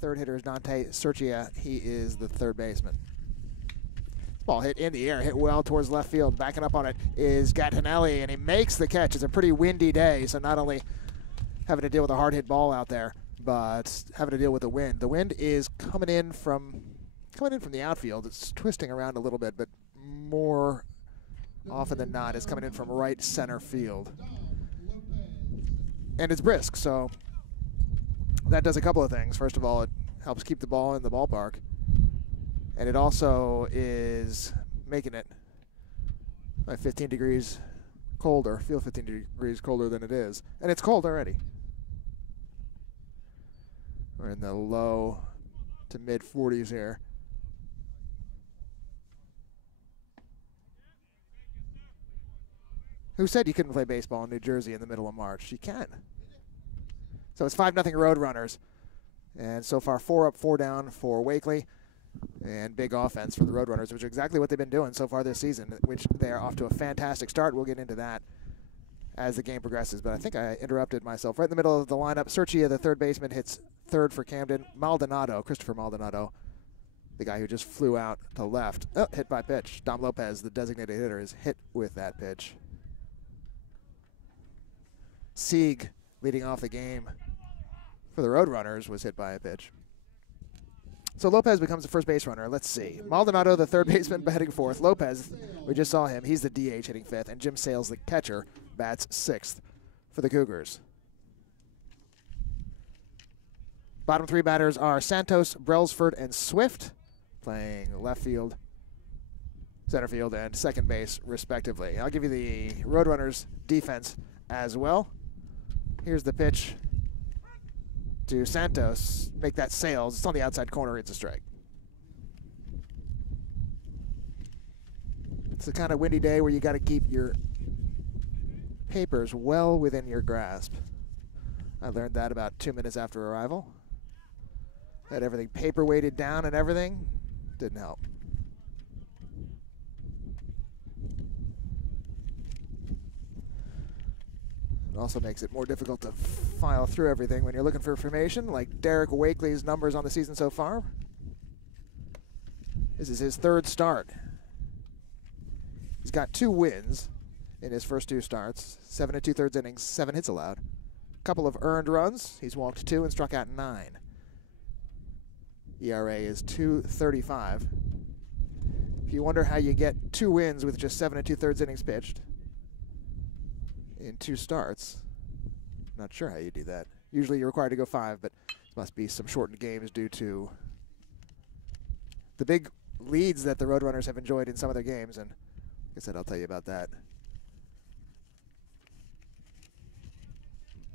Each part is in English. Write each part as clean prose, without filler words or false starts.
Third hitter is Dante Sercia. He is the third baseman. Ball hit in the air, hit well towards left field. Backing up on it is Gattinelli, and he makes the catch. It's a pretty windy day, so not only having to deal with a hard hit ball out there, but having to deal with the wind. The wind is coming in from the outfield. It's twisting around a little bit, but more often than not, it's coming in from right center field. And it's brisk, so that does a couple of things. First of all, it helps keep the ball in the ballpark. And it also is making it like 15 degrees colder, feel 15 degrees colder than it is. And it's cold already. We're in the low to mid 40s here. Who said you couldn't play baseball in New Jersey in the middle of March? You can. So it's 5-0 Roadrunners. And so far 4 up, 4 down for Wakely. And big offense for the Roadrunners, which is exactly what they've been doing so far this season, which they are off to a fantastic start. We'll get into that as the game progresses. But I think I interrupted myself. Right in the middle of the lineup, Sercia, the third baseman, hits third for Camden. Maldonado, Christopher Maldonado, the guy who just flew out to left. Oh, hit by pitch. Dom Lopez, the designated hitter, is hit with that pitch. Sieg, leading off the game for the Roadrunners, was hit by a pitch. So Lopez becomes the first base runner. Let's see. Maldonado, the third baseman, batting fourth. Lopez, we just saw him. He's the DH hitting fifth. And Jim Sales, the catcher, bats sixth for the Cougars. Bottom three batters are Santos, Brailsford, and Swift, playing left field, center field, and second base, respectively. I'll give you the Roadrunners defense as well. Here's the pitch to Santos. Make that Sales. It's on the outside corner. It's a strike. It's the kind of windy day where you got to keep your papers well within your grasp. I learned that about 2 minutes after arrival. Had everything paper weighted down and everything. Didn't help. It also makes it more difficult to file through everything when you're looking for information, like Derek Wakely's numbers on the season so far. This is his third start. He's got 2 wins in his first 2 starts, 7 2/3 innings, 7 hits allowed. Couple of earned runs. He's walked 2 and struck out 9. ERA is 2.35. If you wonder how you get 2 wins with just 7 2/3 innings pitched in 2 starts, not sure how you do that. Usually you're required to go 5, but there must be some shortened games due to the big leads that the Roadrunners have enjoyed in some of their games, and like I said, I'll tell you about that.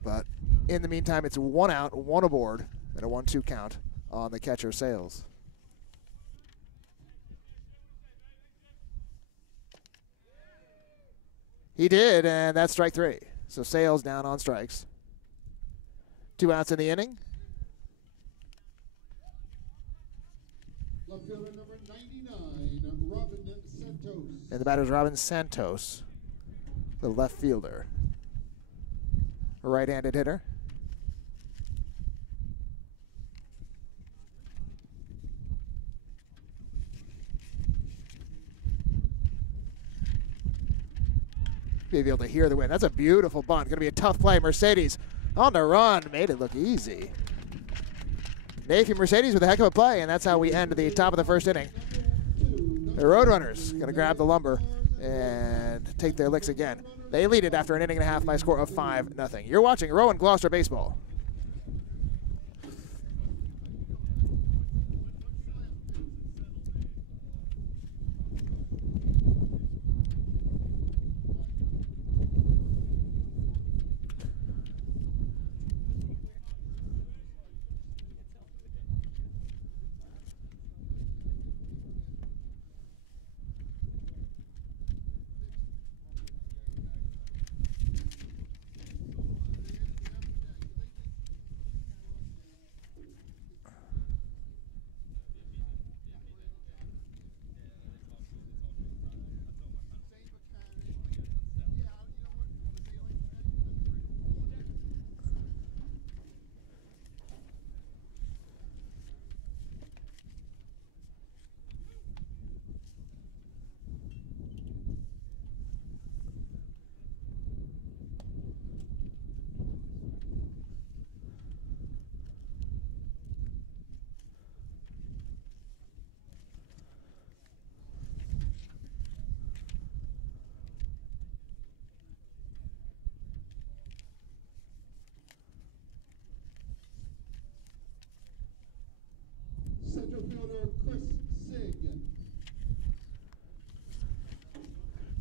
But in the meantime, it's 1 out, 1 aboard, and a 1-2 count on the catcher Sales. He did, and that's strike 3. So Sales down on strikes. 2 outs in the inning. Left fielder number 99, Robin Santos. And the batter's Robin Santos, the left fielder. A right-handed hitter. Be able to hear the wind. That's a beautiful bunt. Going to be a tough play. Mercedes on the run. Made it look easy. Nathan Mercedes with a heck of a play, and that's how we end the top of the first inning. The Roadrunners going to grab the lumber and take their licks again. They lead it after an inning and a half by a score of 5-0. You're watching Rowan Gloucester Baseball.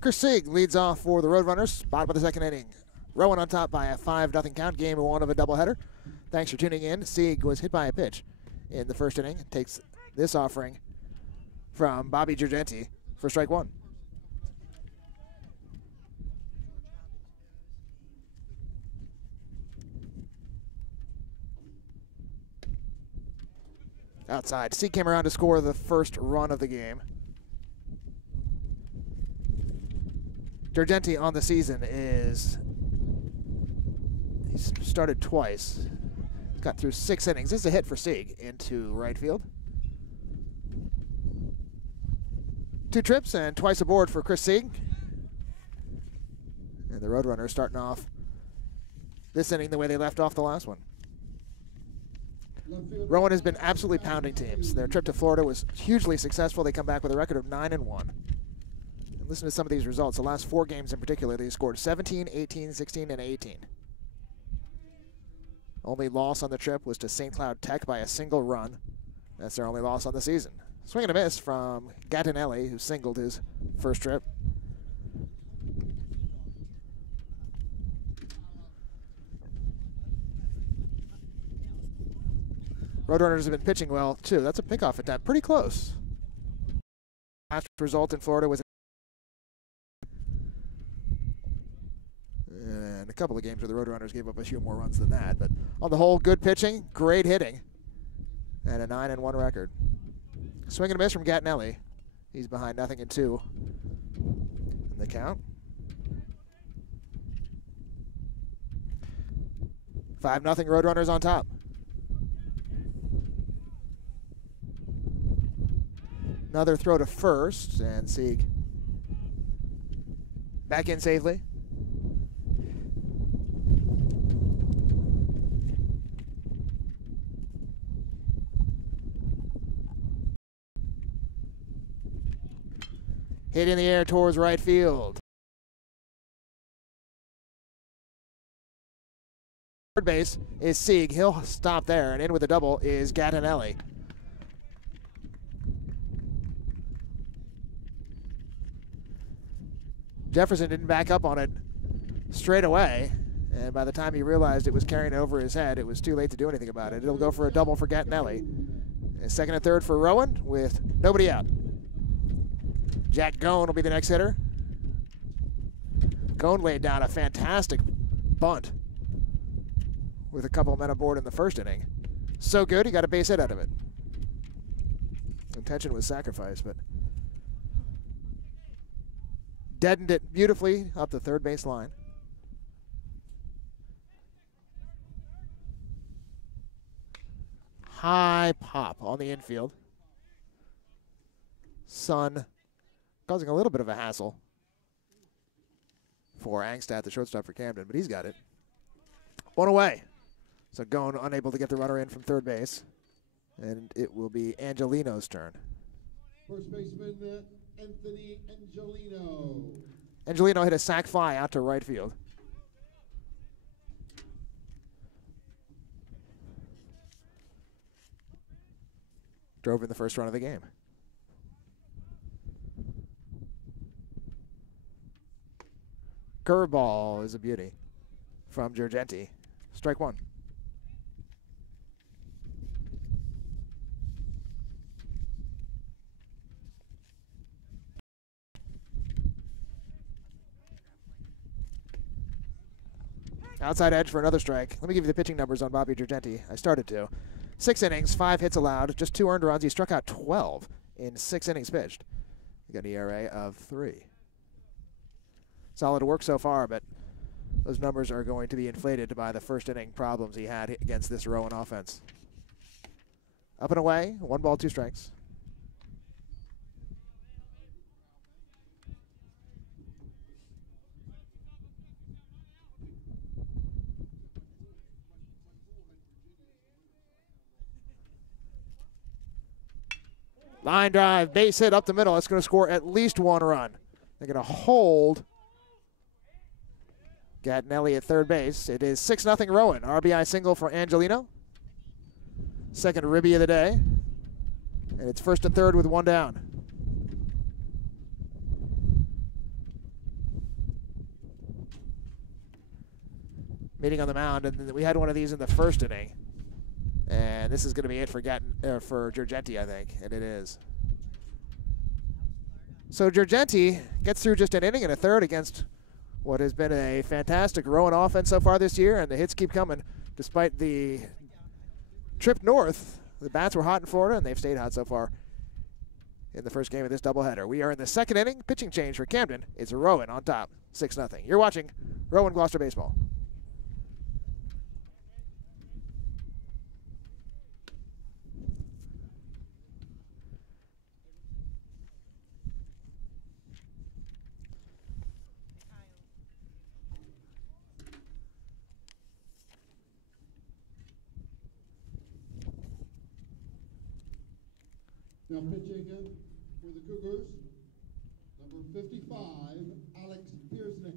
Chris Sieg leads off for the Roadrunners. Bottom of the second inning. Rowan on top by a 5-0 count. Game 1 of a doubleheader. Thanks for tuning in. Sieg was hit by a pitch in the first inning. Takes this offering from Bobby Girgenti for strike 1. Outside. Sieg came around to score the first run of the game. Girgenti on the season he's started twice. He's got through 6 innings. This is a hit for Sieg into right field. 2 trips and twice aboard for Chris Sieg. And the Roadrunners starting off this inning the way they left off the last one. Rowan has been absolutely pounding teams. Their trip to Florida was hugely successful. They come back with a record of 9-1. Listen to some of these results. The last 4 games in particular, they scored 17, 18, 16, and 18. Only loss on the trip was to St. Cloud Tech by a single run. That's their only loss on the season. Swing and a miss from Gattinelli, who singled his first trip. Roadrunners have been pitching well, too. That's a pickoff attempt. Pretty close. Last result in Florida was and a couple of games where the Roadrunners gave up a few more runs than that. But on the whole, good pitching, great hitting, and a 9-1 record. Swing and a miss from Gattinelli. He's behind 0-2 in the count. 5-0 Roadrunners on top. Another throw to first, and Sieg back in safely. Hit in the air towards right field. Third base is Sieg. He'll stop there, and in with a double is Gattinelli. Jefferson didn't back up on it straight away, and by the time he realized it was carrying over his head, it was too late to do anything about it. It'll go for a double for Gattinelli. And second and third for Rowan with nobody out. Jack Gone will be the next hitter. Gone laid down a fantastic bunt with a couple of men aboard in the first inning. So good, he got a base hit out of it. Intention was sacrificed, but deadened it beautifully up the third base line. High pop on the infield. Sun causing a little bit of a hassle for Angstad, the shortstop for Camden, but he's got it. 1 away. So Gone unable to get the runner in from third base, and it will be Angelino's turn. First baseman Anthony Angelino. Angelino hit a sac fly out to right field. Drove in the first run of the game. Curveball is a beauty from Girgenti. Strike 1. Outside edge for another strike. Let me give you the pitching numbers on Bobby Girgenti. I started to. 6 innings, 5 hits allowed, just 2 earned runs. He struck out 12 in 6 innings pitched. He got an ERA of 3. Solid work so far, but those numbers are going to be inflated by the first inning problems he had against this Rowan offense. Up and away, 1 ball, 2 strikes. Line drive, base hit up the middle. That's going to score at least 1 run. They're going to hold Gattinelli at third base. It is 6-0 Rowan. RBI single for Angelino. Second ribby of the day. And it's first and third with 1 down. meeting on the mound, and we had one of these in the first inning. And this is going to be it for Girgenti, I think, and it is. So Girgenti gets through just an inning and a third against what has been a fantastic Rowan offense so far this year, and the hits keep coming. Despite the trip north, the bats were hot in Florida, and they've stayed hot so far in the first game of this doubleheader. We are in the second inning. Pitching change for Camden. It's Rowan on top, 6-0. You're watching Rowan Gloucester Baseball. Now pitching for the Cougars, number 55, Alex Piersnick.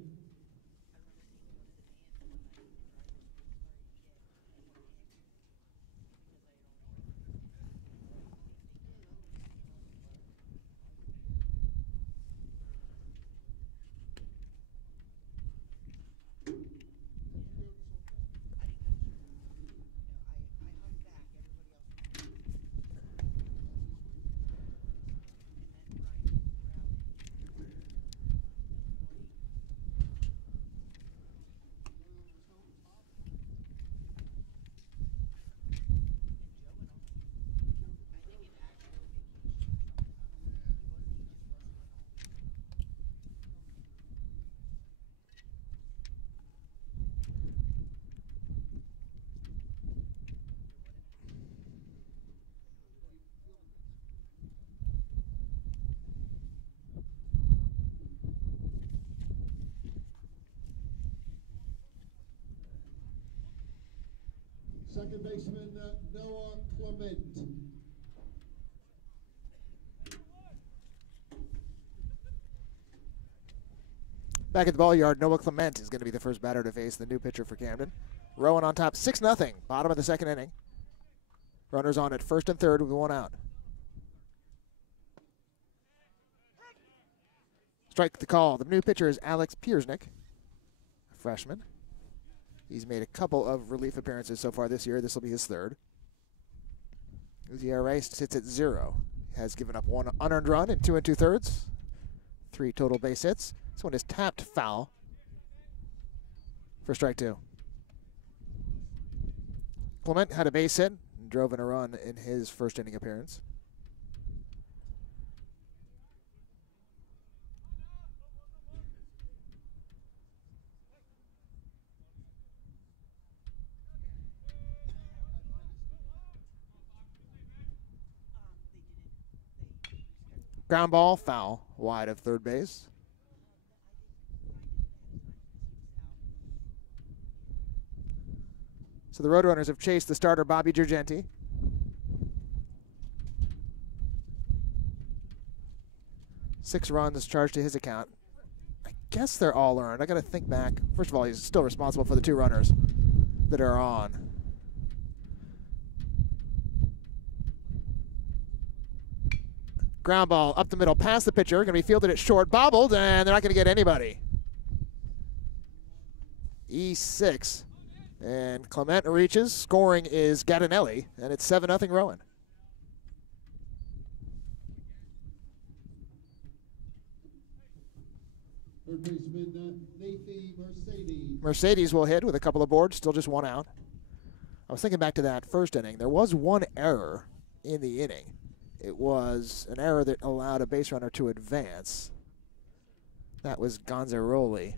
Second baseman Noah Clement. Back at the ball yard, Noah Clement is going to be the first batter to face the new pitcher for Camden. Rowan on top, 6-0, bottom of the second inning. Runners on at first and third with one out. Strike the call. The new pitcher is Alex Piersnick, a freshman. He's made a couple of relief appearances so far this year. This will be his third. His ERA sits at 0. He has given up 1 unearned run in 2 2/3, 3 total base hits. This one is tapped foul for strike 2. Clement had a base hit and drove in a run in his first inning appearance. Ground ball, foul, wide of third base. So the Roadrunners have chased the starter, Bobby Girgenti. Six runs charged to his account. I guess they're all earned. I got to think back. First of all, he's still responsible for the 2 runners that are on. Ground ball up the middle, past the pitcher, going to be fielded at short, bobbled, and they're not going to get anybody. E6, and Clement reaches. Scoring is Gattinelli, and it's 7-0 Rowan. Third baseman Nathan Mercedes. Mercedes will hit with a couple of boards, still just 1 out. I was thinking back to that first inning. There was 1 error in the inning. It was an error that allowed a base runner to advance. That was Gonzaroli.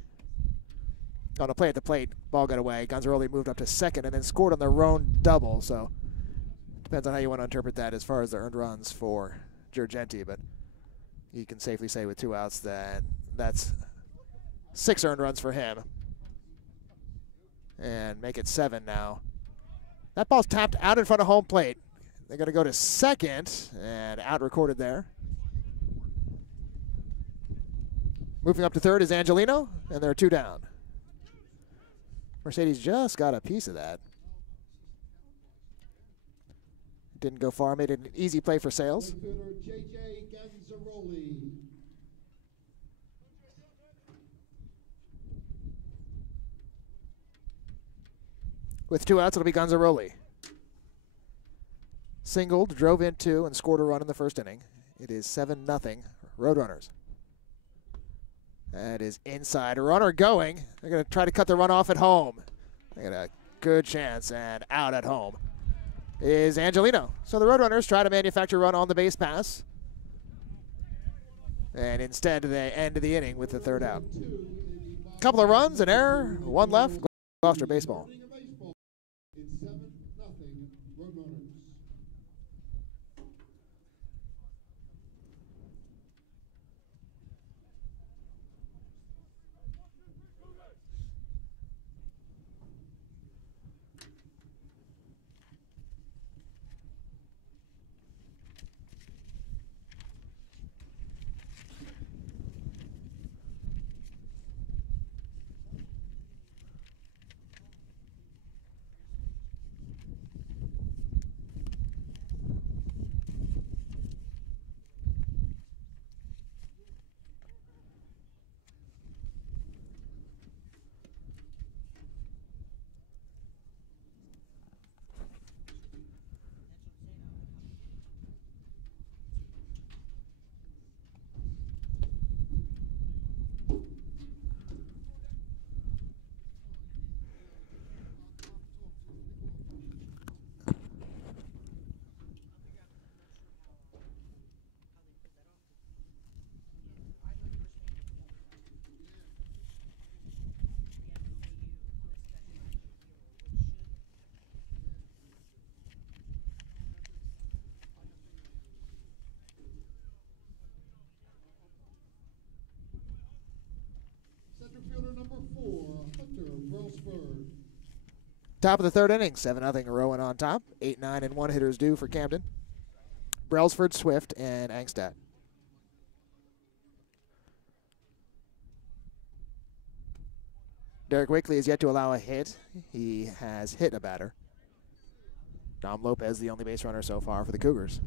On a play at the plate, ball got away. Gonzaroli moved up to second and then scored on the Rowan double. So depends on how you want to interpret that as far as the earned runs for Girgenti. But you can safely say with 2 outs that that's 6 earned runs for him. And make it 7 now. That ball's tapped out in front of home plate. They're going to go to second, and out recorded there. Moving up to third is Angelino, and there are 2 down. Mercedes just got a piece of that. Didn't go far, made it an easy play for Sales. With 2 outs, it'll be Gonzaroli. Singled, drove in 2, and scored a run in the first inning. It is 7-0 Roadrunners. That is inside. A runner going. They're going to try to cut the run off at home. They got a good chance, and out at home is Angelino. So the Roadrunners try to manufacture a run on the base pass. And instead, they end the inning with the 3rd out. Couple of runs, an error, 1 left. Gloucester baseball. It's 7-0 Roadrunners. Center fielder number 4, Hunter Brelsford. Top of the 3rd inning, 7-0 Rowan on top. 8, 9, and 1 hitters due for Camden. Brelsford, Swift, and Angstad. Derek Wakely is yet to allow a hit. He has hit a batter. Dom Lopez, the only base runner so far for the Cougars.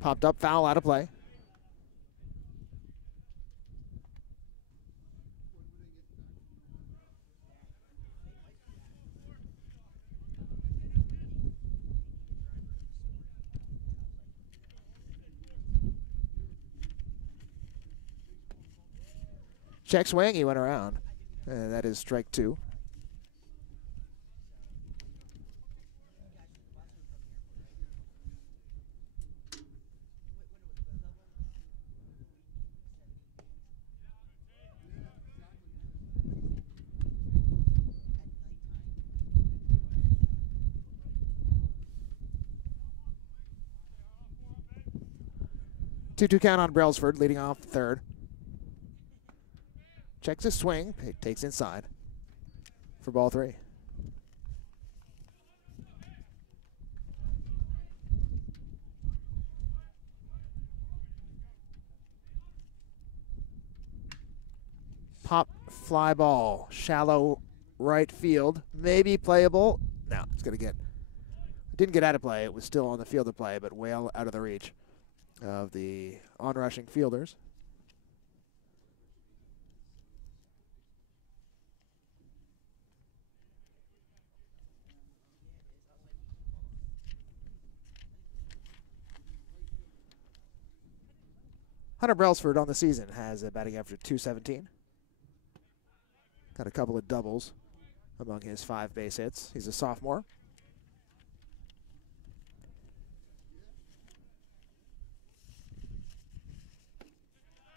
Popped up, foul, out of play. Check swing, he went around. That is strike 2. Two count on Brelsford, leading off the 3rd. Checks his swing, takes inside for ball 3. Pop fly ball, shallow right field, maybe playable. No, it's going to get, didn't get out of play. It was still on the field of play, but well out of the reach of the on-rushing fielders. Hunter Brelsford on the season has a batting average of .217. Got a couple of doubles among his 5 base hits. He's a sophomore.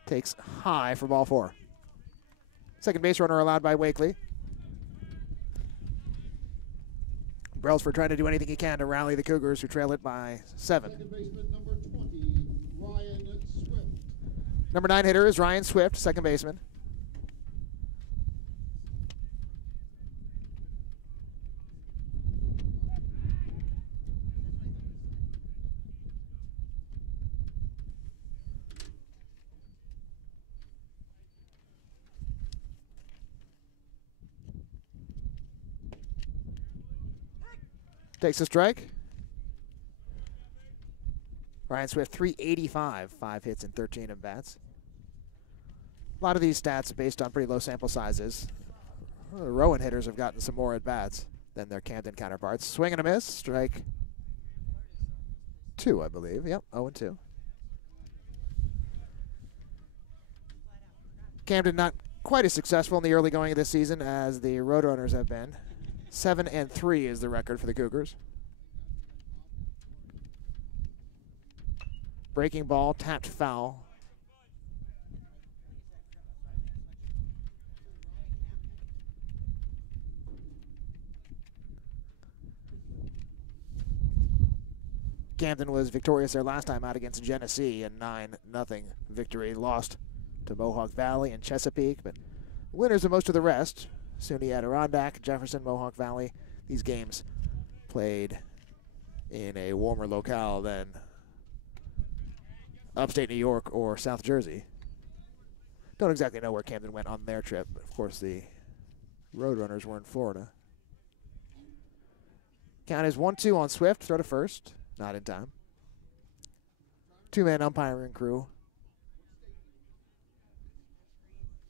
Takes high for ball 4. Second base runner allowed by Wakely. Brelsford trying to do anything he can to rally the Cougars, who trail it by 7. Second baseman number 20, Ryan Swift. Number 9 hitter is Ryan Swift, second baseman. Takes a strike. Ryan Swift, 385, 5 hits and 13 at bats. A lot of these stats based on pretty low sample sizes. The Rowan hitters have gotten some more at-bats than their Camden counterparts. Swing and a miss, strike 2, I believe. Yep, 0-2. Camden not quite as successful in the early going of this season as the Roadrunners have been. 7-3 is the record for the Cougars. Breaking ball, tapped foul. Camden was victorious their last time out against Genesee in 9-0 victory. Lost to Mohawk Valley and Chesapeake, but winners of most of the rest. SUNY Adirondack, Jefferson, Mohawk Valley. These games played in a warmer locale than upstate New York or South Jersey. Don't exactly know where Camden went on their trip, but of course the Roadrunners were in Florida. Count is 1-2 on Swift, throw to first. Not in time. 2-man umpiring crew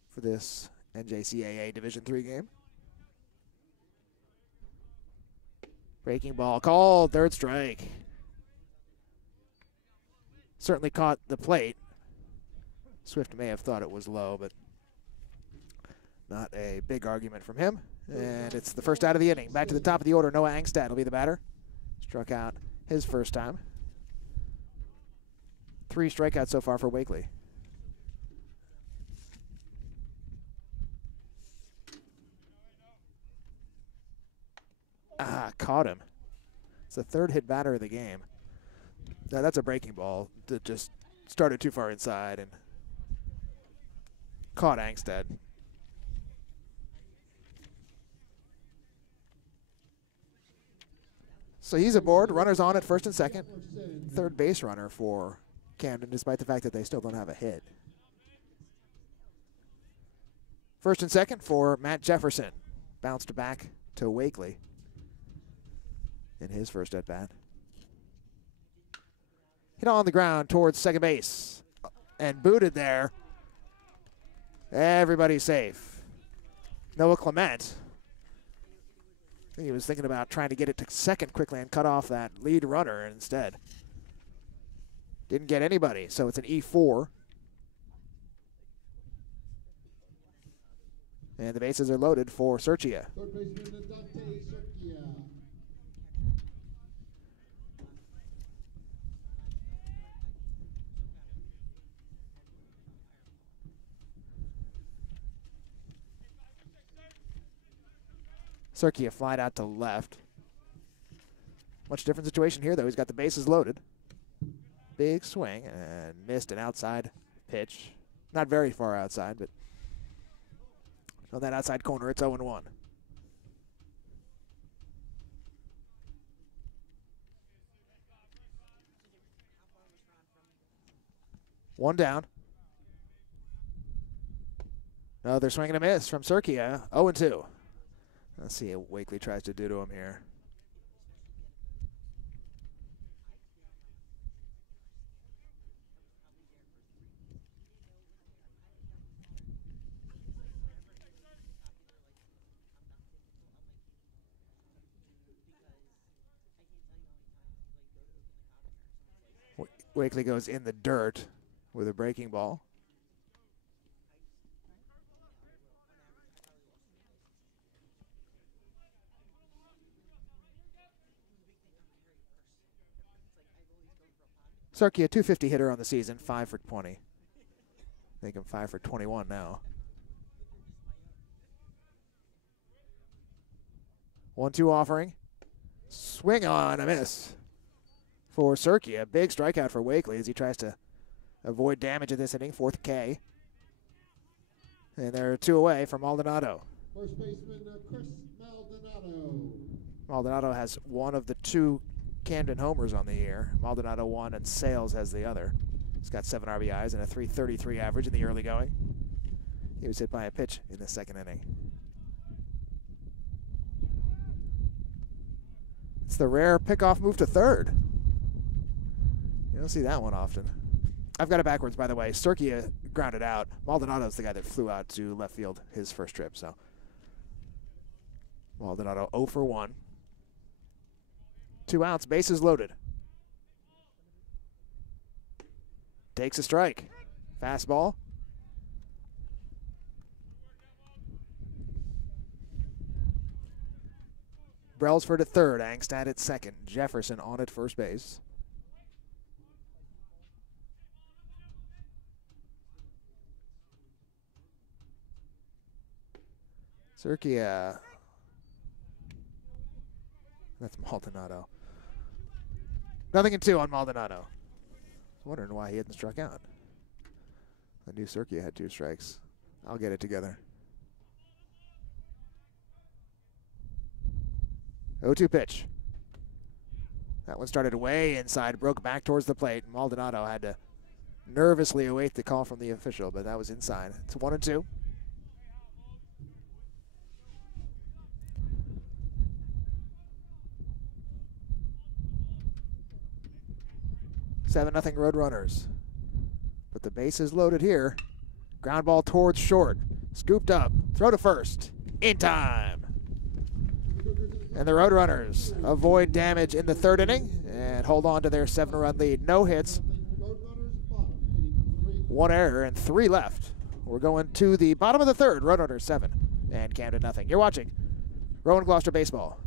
for this NJCAA Division III game. Breaking ball called, third strike. Certainly caught the plate. Swift may have thought it was low, but not a big argument from him. And it's the first out of the inning. Back to the top of the order, Noah Angstad will be the batter. Struck out his first time. 3 strikeouts so far for Wakely. Caught him. It's the 3rd hit batter of the game. Now that's a breaking ball that just started too far inside and caught Angstad. So he's aboard. Runners on at first and second. Third base runner for Camden, despite the fact that they still don't have a hit. First and second for Matt Jefferson. Bounced back to Wakely in his first at-bat. Hit on the ground towards second base and booted there. Everybody's safe. Noah Clement. I think he was thinking about trying to get it to second quickly and cut off that lead runner instead. Didn't get anybody, so it's an E4. And the bases are loaded for Serchia. Third baseman, Dante Serchia. Serchia flied out to left. Much different situation here, though. He's got the bases loaded. Big swing and missed an outside pitch. Not very far outside, but on that outside corner, it's 0-1. One down. Another swing and a miss from Serchia. 0-2. Let's see what Wakely tries to do to him here. Wakely goes in the dirt with a breaking ball. Serchia, 250 hitter on the season, 5 for 20. I think I'm 5 for 21 now. 1-2 offering. Swing on, a miss for Serchia. Big strikeout for Wakely as he tries to avoid damage in this inning. 4th K. And they're 2 away from Maldonado. First baseman, Chris Maldonado. Maldonado has one of the 2 Camden homers on the year. Maldonado 1 and Sales has the other. He's got 7 RBIs and a .333 average in the early going. He was hit by a pitch in the 2nd inning. It's the rare pickoff move to 3rd. You don't see that one often. I've got it backwards, by the way. Serchia grounded out. Maldonado's the guy that flew out to left field his first trip. So Maldonado 0 for 1. 2 outs, bases loaded. Takes a strike. Fastball. Brailsford at third, Angstad at second, Jefferson on at first base. Cercia. That's Maldonado. 0-2 on Maldonado. I was wondering why he hadn't struck out. I knew Cercia had 2 strikes. I'll get it together. 0-2 pitch. That one started way inside, broke back towards the plate. Maldonado had to nervously await the call from the official, but that was inside. It's 1-2. Nothing Roadrunners. But the base is loaded here. Ground ball towards short. Scooped up. Throw to first. In time. And the Roadrunners avoid damage in the 3rd inning and hold on to their 7-run lead. No hits, 1 error, and 3 left. We're going to the bottom of the 3rd. Roadrunners 7 and Camden nothing. You're watching Rowan Gloucester Baseball.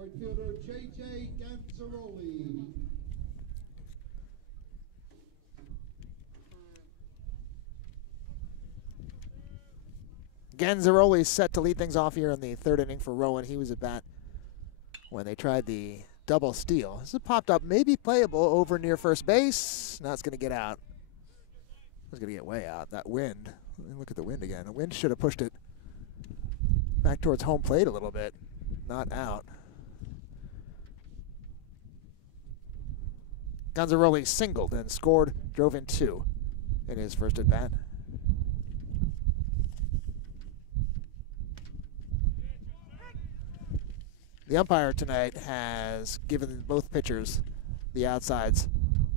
Right fielder J.J. Ganzaroli. Ganzaroli set to lead things off here in the 3rd inning for Rowan. He was at bat when they tried the double steal. This has popped up, maybe playable over near first base. Now it's going to get out. It's going to get way out. That wind. Look at the wind again. The wind should have pushed it back towards home plate a little bit. Not out. Ganzaroli singled and scored, drove in 2 in his first at bat. The umpire tonight has given both pitchers the outsides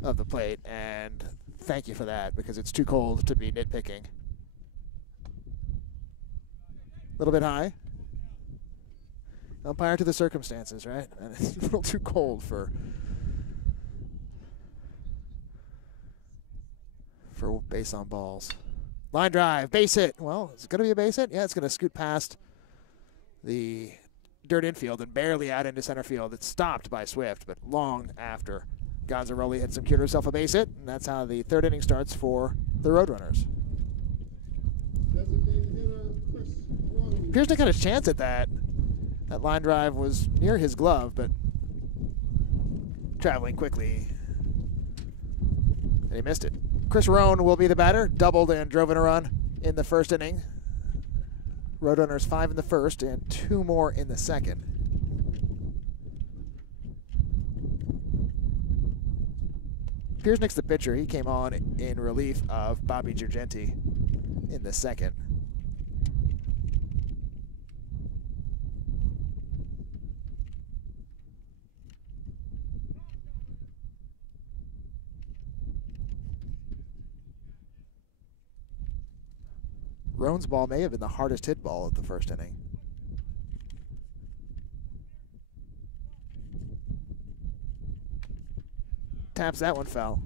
of the plate, and thank you for that because it's too cold to be nitpicking. A little bit high. Umpire to the circumstances, right? And it's a little too cold for base on balls. Line drive, base hit. Well, is it going to be a base hit? Yeah, it's going to scoot past the dirt infield and barely out into center field. It's stopped by Swift, but long after Ganzaroli had secured herself a base hit, and that's how the 3rd inning starts for the Roadrunners. Designated hitter Chris Rowan. Pearson got a chance at that. That line drive was near his glove, but traveling quickly, and he missed it. Chris Rowan will be the batter. Doubled and drove in a run in the 1st inning. Roadrunners 5 in the 1st and 2 more in the 2nd. Piersnick's the pitcher. He came on in relief of Bobby Girgenti in the 2nd. Roan's ball may have been the hardest hit ball of the 1st inning. taps that one foul.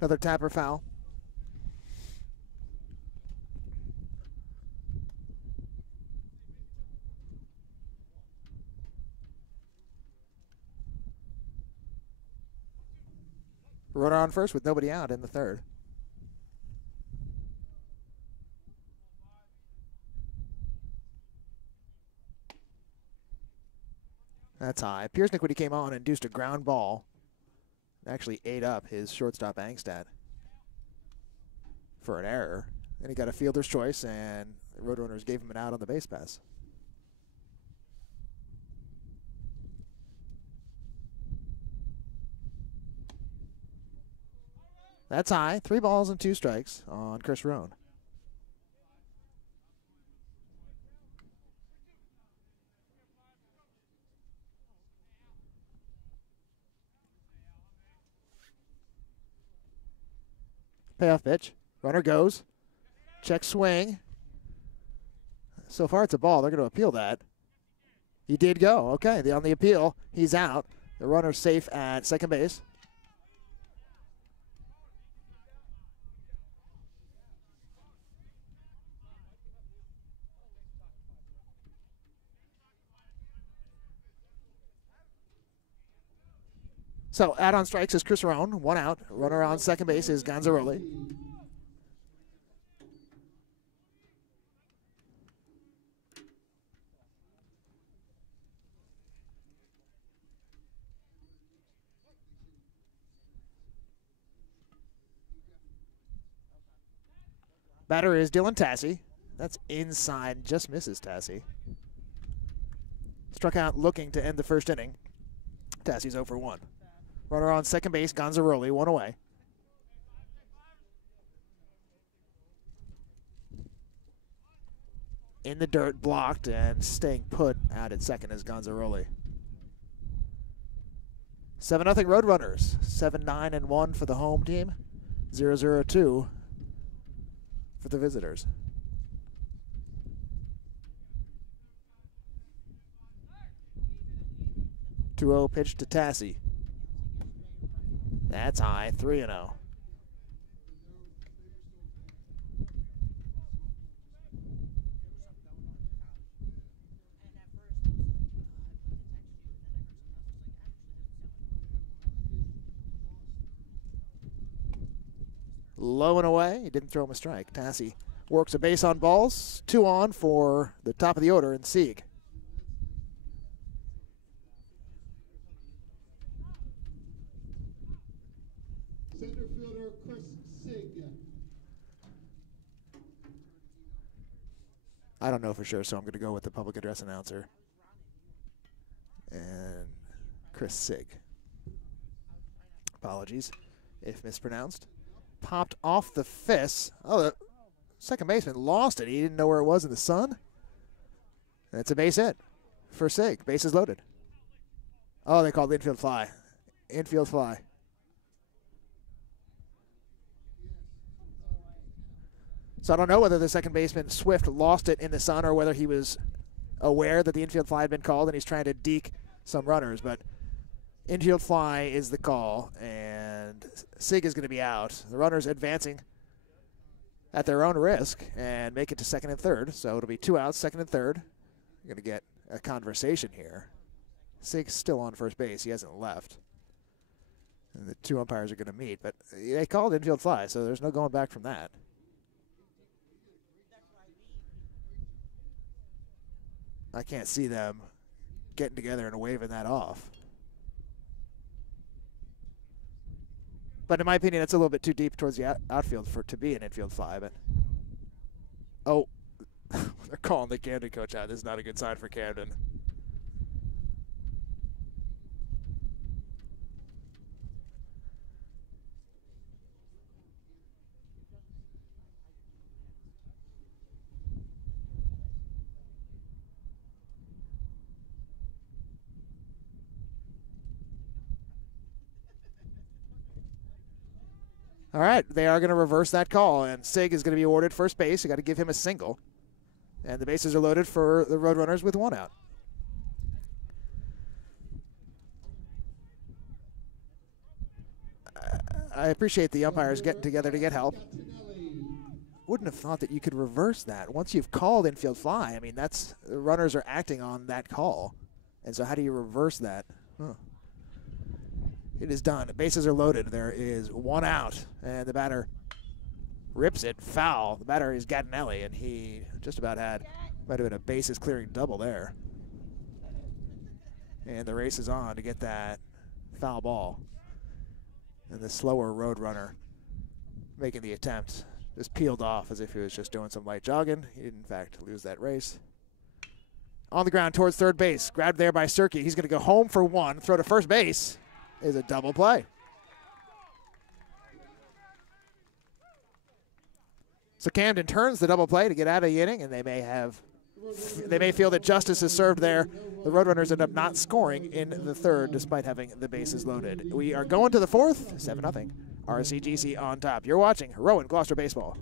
Another tapper foul. Runner on first with nobody out in the third. That's high. Piersnick, when he came on, induced a ground ball. Actually ate up his shortstop Angstad for an error. And he got a fielder's choice, and the Roadrunners gave him an out on the base pass. That's high. 3 balls and 2 strikes on Chris Rowan. Payoff pitch. Runner goes. Check swing. So far it's a ball. They're going to appeal that. He did go. Okay, on the appeal, he's out. The runner's safe at second base. So out on strikes is Chris Rowan. 1 out. Runner on second base is Gonzaroli. Batter is Dylan Tassi. That's inside, just misses Tassi. Struck out looking to end the first inning. Tassi's 0 for 1. Runner on second base, Gonzaroli, 1 away. In the dirt, blocked, and staying put out at second is Gonzaroli. 7-0 Roadrunners. 7-9-1 for the home team. 0-0-2 for the visitors. 2-0 pitch to Tassi. That's high, 3-0. Low and away. He didn't throw him a strike. Tassi works a base on balls. 2 on for the top of the order in Sieg. Center fielder Chris Sieg. I don't know for sure, so I'm going to go with the public address announcer. And Chris Sieg. Apologies if mispronounced. Popped off the fist. Oh, the second baseman lost it. He didn't know where it was in the sun. That's a base hit for Sieg. Bases loaded. Oh, they called the infield fly. Infield fly. So I don't know whether the second baseman, Swift, lost it in the sun or whether he was aware that the infield fly had been called and he's trying to deke some runners. But infield fly is the call, and Sieg is going to be out. The runners advancing at their own risk and make it to second and third. So it'll be 2 outs, second and third. You're going to get a conversation here. Sieg's still on first base. He hasn't left. And the 2 umpires are going to meet. But they called infield fly, so there's no going back from that. I can't see them getting together and waving that off. But in my opinion, it's a little bit too deep towards the outfield for it to be an infield fly. But oh, they're calling the Camden coach out. This is not a good sign for Camden. All right, they are going to reverse that call, and Sig is going to be awarded first base. You got to give him a single. And the bases are loaded for the Roadrunners with 1 out. I appreciate the umpires getting together to get help. Wouldn't have thought that you could reverse that. Once you've called infield fly, I mean, that's the runners are acting on that call. And so how do you reverse that? Huh. It is done. The bases are loaded. There is 1 out, and the batter rips it foul. The batter is Gattinelli, and he just about might have been a bases clearing double there. And the race is on to get that foul ball. And the slower Roadrunner making the attempt just peeled off as if he was just doing some light jogging. He did, in fact, lose that race. On the ground towards third base. Grabbed there by Surkey. He's going to go home for 1. Throw to first base is a double play. So Camden turns the double play to get out of the inning, and they may feel that justice is served there. The Roadrunners end up not scoring in the third despite having the bases loaded. We are going to the fourth, 7-0. RCGC on top. You're watching Rowan Gloucester Baseball.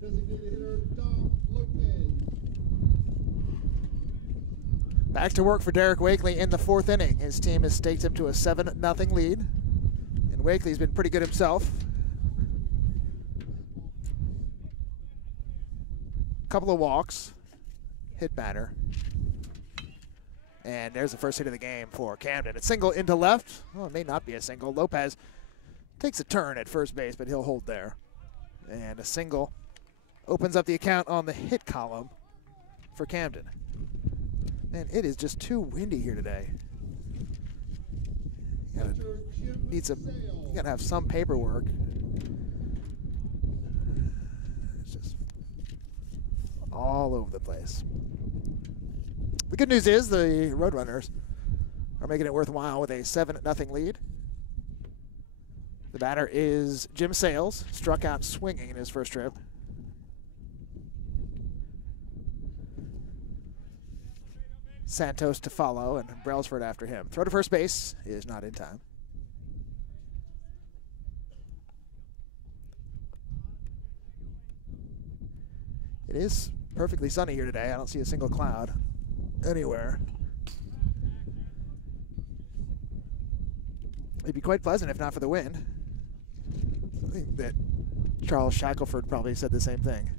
Designated hitter, Dom Lopez. Back to work for Derek Wakely in the 4th inning. His team has staked him to a 7-0 lead. And Wakely's been pretty good himself. Couple of walks. Hit batter. And there's the first hit of the game for Camden. It's single into left. Well, it may not be a single. Lopez takes a turn at first base, but he'll hold there. And a single opens up the account on the hit column for Camden. Man, it is just too windy here today. You gotta have some paperwork. It's just all over the place. The good news is the Roadrunners are making it worthwhile with a 7-0 lead. The batter is Jim Sales, struck out swinging in his first trip. Santos to follow, and Brailsford after him. Throw to first base is not in time. It is perfectly sunny here today. I don't see a single cloud anywhere. It'd be quite pleasant if not for the wind. I think that Charles Shackelford probably said the same thing.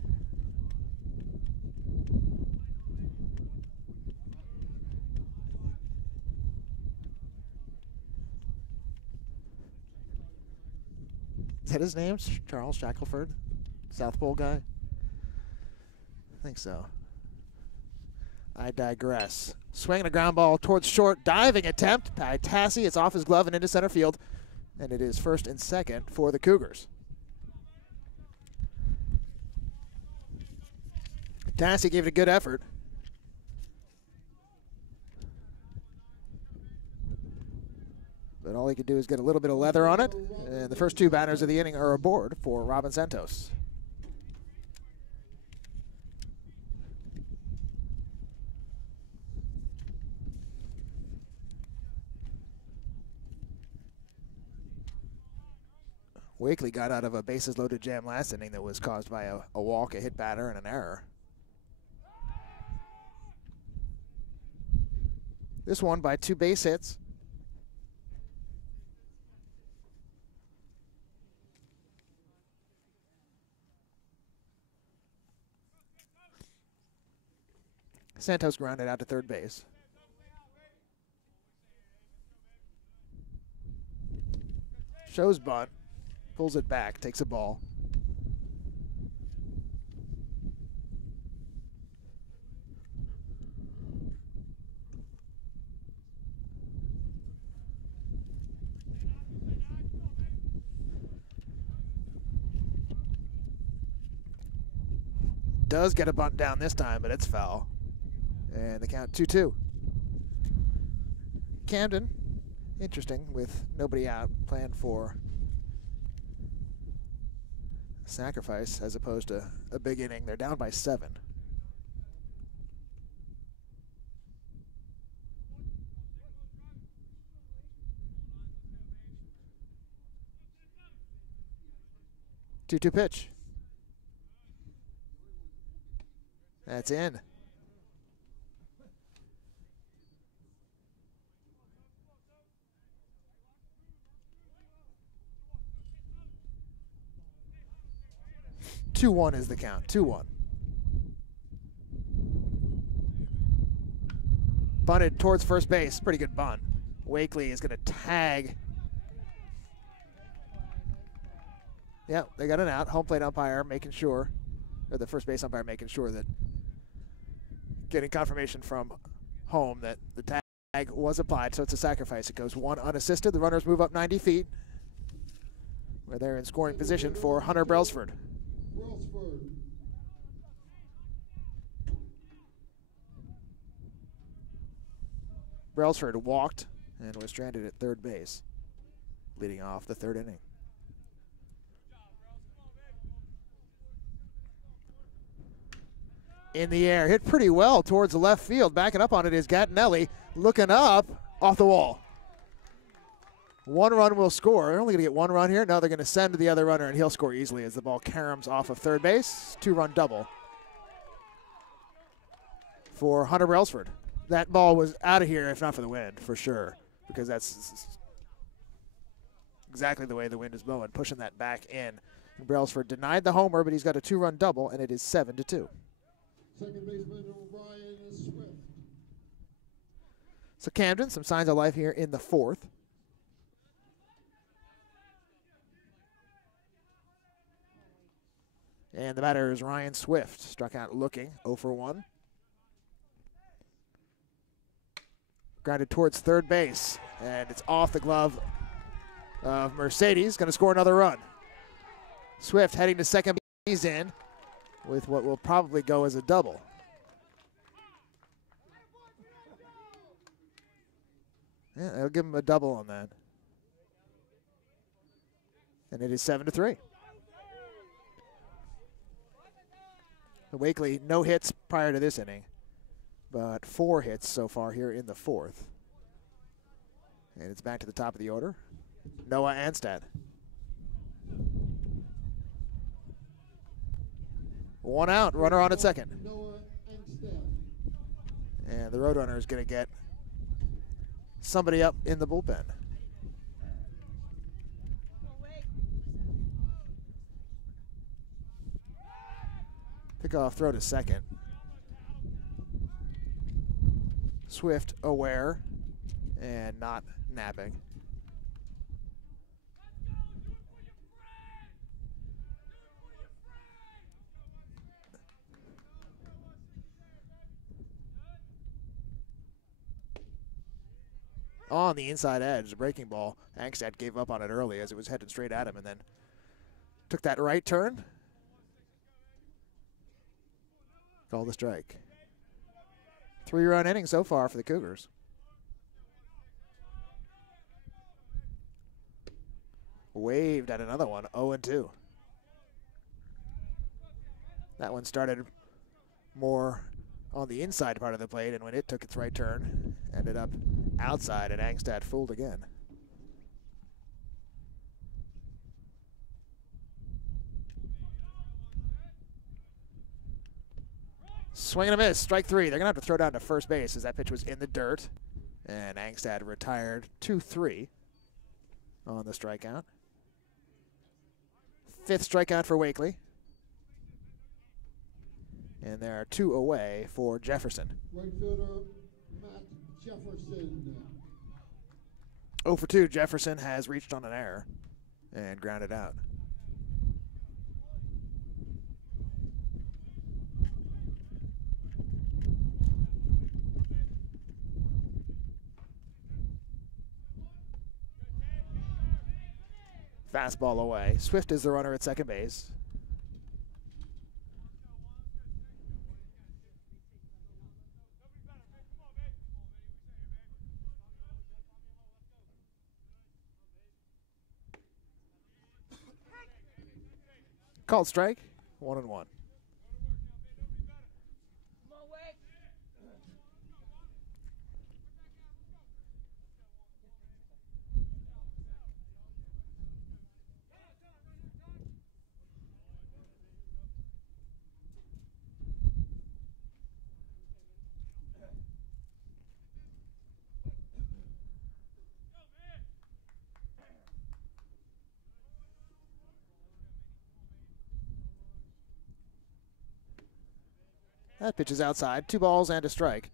Is that his name? Charles Shackelford? South Pole guy? I think so. I digress. Swinging a ground ball towards short. Diving attempt by Tassi. It's off his glove and into center field. And it is first and second for the Cougars. Tassi gave it a good effort. But all he could do is get a little bit of leather on it. And the first 2 batters of the inning are aboard for Robin Santos. Wakely got out of a bases-loaded jam last inning that was caused by a walk, a hit batter, and an error. This one by 2 base hits. Santos grounded out to third base. Shows bunt. Pulls it back, takes a ball. Does get a bunt down this time, but it's foul. And the count 2-2. Camden, interesting, with nobody out, playing for sacrifice as opposed to a big inning. They're down by 7. Two-two pitch. That's in. 2-1 is the count. 2-1. Bunted towards first base. Pretty good bunt. Wakely is going to tag. Yeah, they got an out. Home plate umpire making sure, or the first base umpire making sure that, getting confirmation from home that the tag was applied, so it's a sacrifice. It goes 1 unassisted. The runners move up 90 feet, where they're in scoring position for Hunter Brailsford. Brailsford walked and was stranded at third base, leading off the 3rd inning. In the air, hit pretty well towards the left field. Backing up on it is Gattinelli, looking up, off the wall. 1 run will score. They're only going to get 1 run here. No, they're going to send to the other runner, and he'll score easily as the ball caroms off of third base. 2-run double for Hunter Brailsford. That ball was out of here if not for the wind, for sure, because that's exactly the way the wind is blowing, pushing that back in. And Brailsford denied the homer, but he's got a 2-run double, and it is 7-2. Second baseman Ryan Swift. So Camden, some signs of life here in the 4th. And the batter is Ryan Swift, struck out looking, 0 for 1. Grounded towards third base, and it's off the glove of Mercedes, going to score another run. Swift heading to second base. He's in with what will probably go as a double. Yeah, they'll give him a double on that. And it is 7-3. Wakely, no hits prior to this inning, but 4 hits so far here in the 4th. And it's back to the top of the order. Noah Anstad. 1 out, runner on at second. And the Roadrunner is going to get somebody up in the bullpen. Pickoff throw to second. Swift aware and not napping. On the inside edge, the breaking ball. Angstad gave up on it early as it was headed straight at him and then took that right turn. Called the strike. 3-run inning so far for the Cougars. waved at another one, 0-2. That one started more on the inside part of the plate, and when it took its right turn, ended up outside, and Angstad fooled again. Swing and a miss, strike 3. They're going to have to throw down to first base as that pitch was in the dirt, and Angstad retired 2-3 on the strikeout. 5th strikeout for Wakely. And there are 2 away for Jefferson. Right fielder, Matt Jefferson. 0-2, Jefferson has reached on an error and grounded out. Fastball away. Swift is the runner at second base. Called strike, 1-1. That pitch is outside. 2 balls and a strike.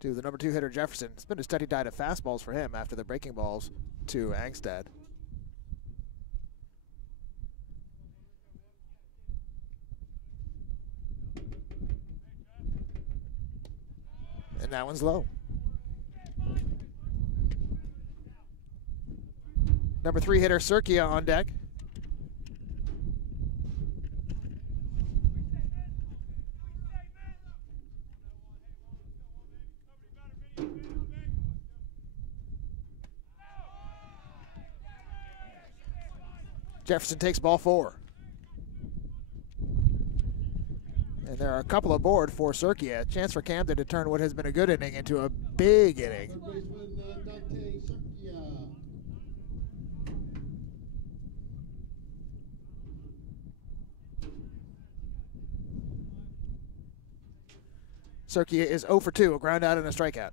To the number 2 hitter, Jefferson. It's been a steady diet of fastballs for him after the breaking balls to Angstad. And that one's low. Number 3 hitter, Serkia on deck. Jefferson takes ball 4. And there are a couple aboard for Serkia. A chance for Camden to turn what has been a good inning into a big inning. Serkia is 0-2, a ground out and a strikeout.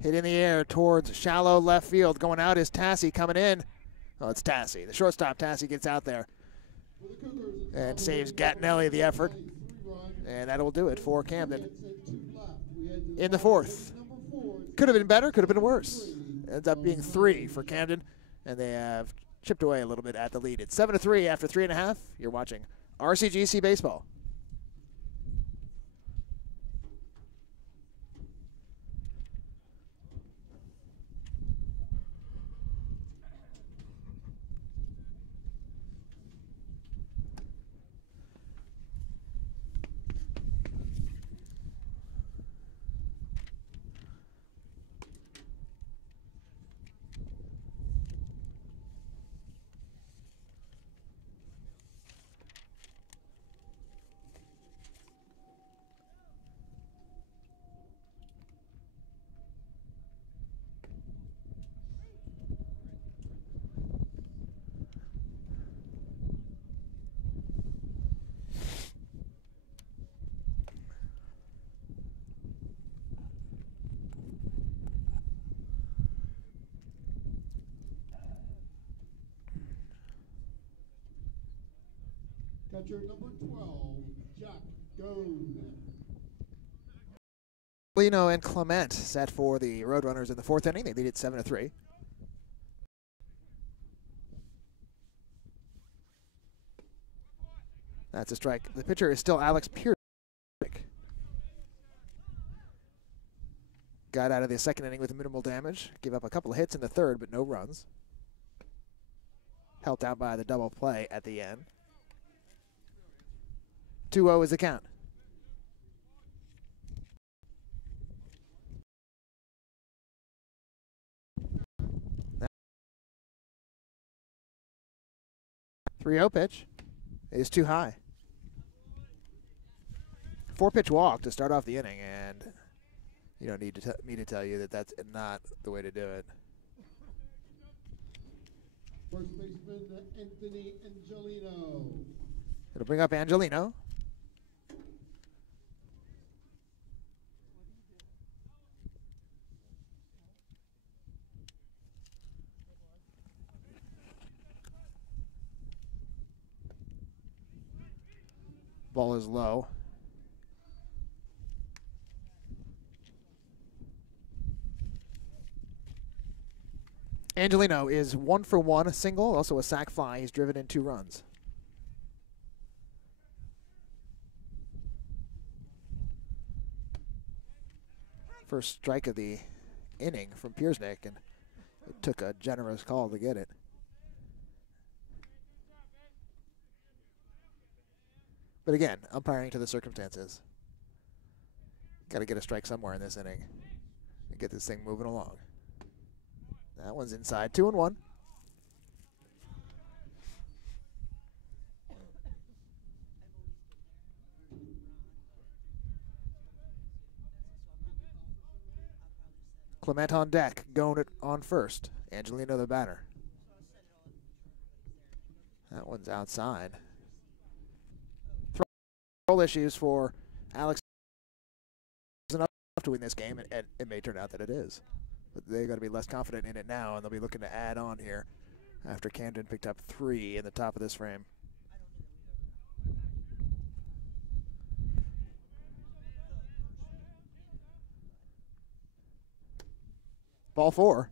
Hit in the air towards shallow left field. Going out is Tassi. Coming in. Oh, it's Tassi. The shortstop, Tassi, gets out there and saves Gattinelli the effort. And that will do it for Camden in the 4th. Could have been better, could have been worse. Ends up being 3 for Camden, and they have chipped away a little bit at the lead. It's 7-3 after 3.5. You're watching RCGC Baseball. Catcher number 12, Jack Gone. Lino and Clement set for the Roadrunners in the 4th inning. They lead it 7-3. That's a strike. The pitcher is still Alex Pierce. Got out of the 2nd inning with minimal damage. Gave up a couple of hits in the 3rd, but no runs. Helped out by the double play at the end. 2-0 is the count. 3-0 pitch is too high. 4-pitch walk to start off the inning, and you don't need me to tell you that that's not the way to do it. First baseman Anthony Angelino. It'll bring up Angelino. Ball is low. Angelino is 1 for 1, a single, also a sac fly. He's driven in 2 runs. First strike of the inning from Piersnick, and it took a generous call to get it. But again, umpiring to the circumstances. Got to get a strike somewhere in this inning and get this thing moving along. That one's inside, 2-1. Clement on deck, going it on first. Angelino the batter. That one's outside. Throw issues for Alex enough to win this game, and it may turn out that it is. But they got to be less confident in it now, and they'll be looking to add on here after Camden picked up 3 in the top of this frame. Ball 4.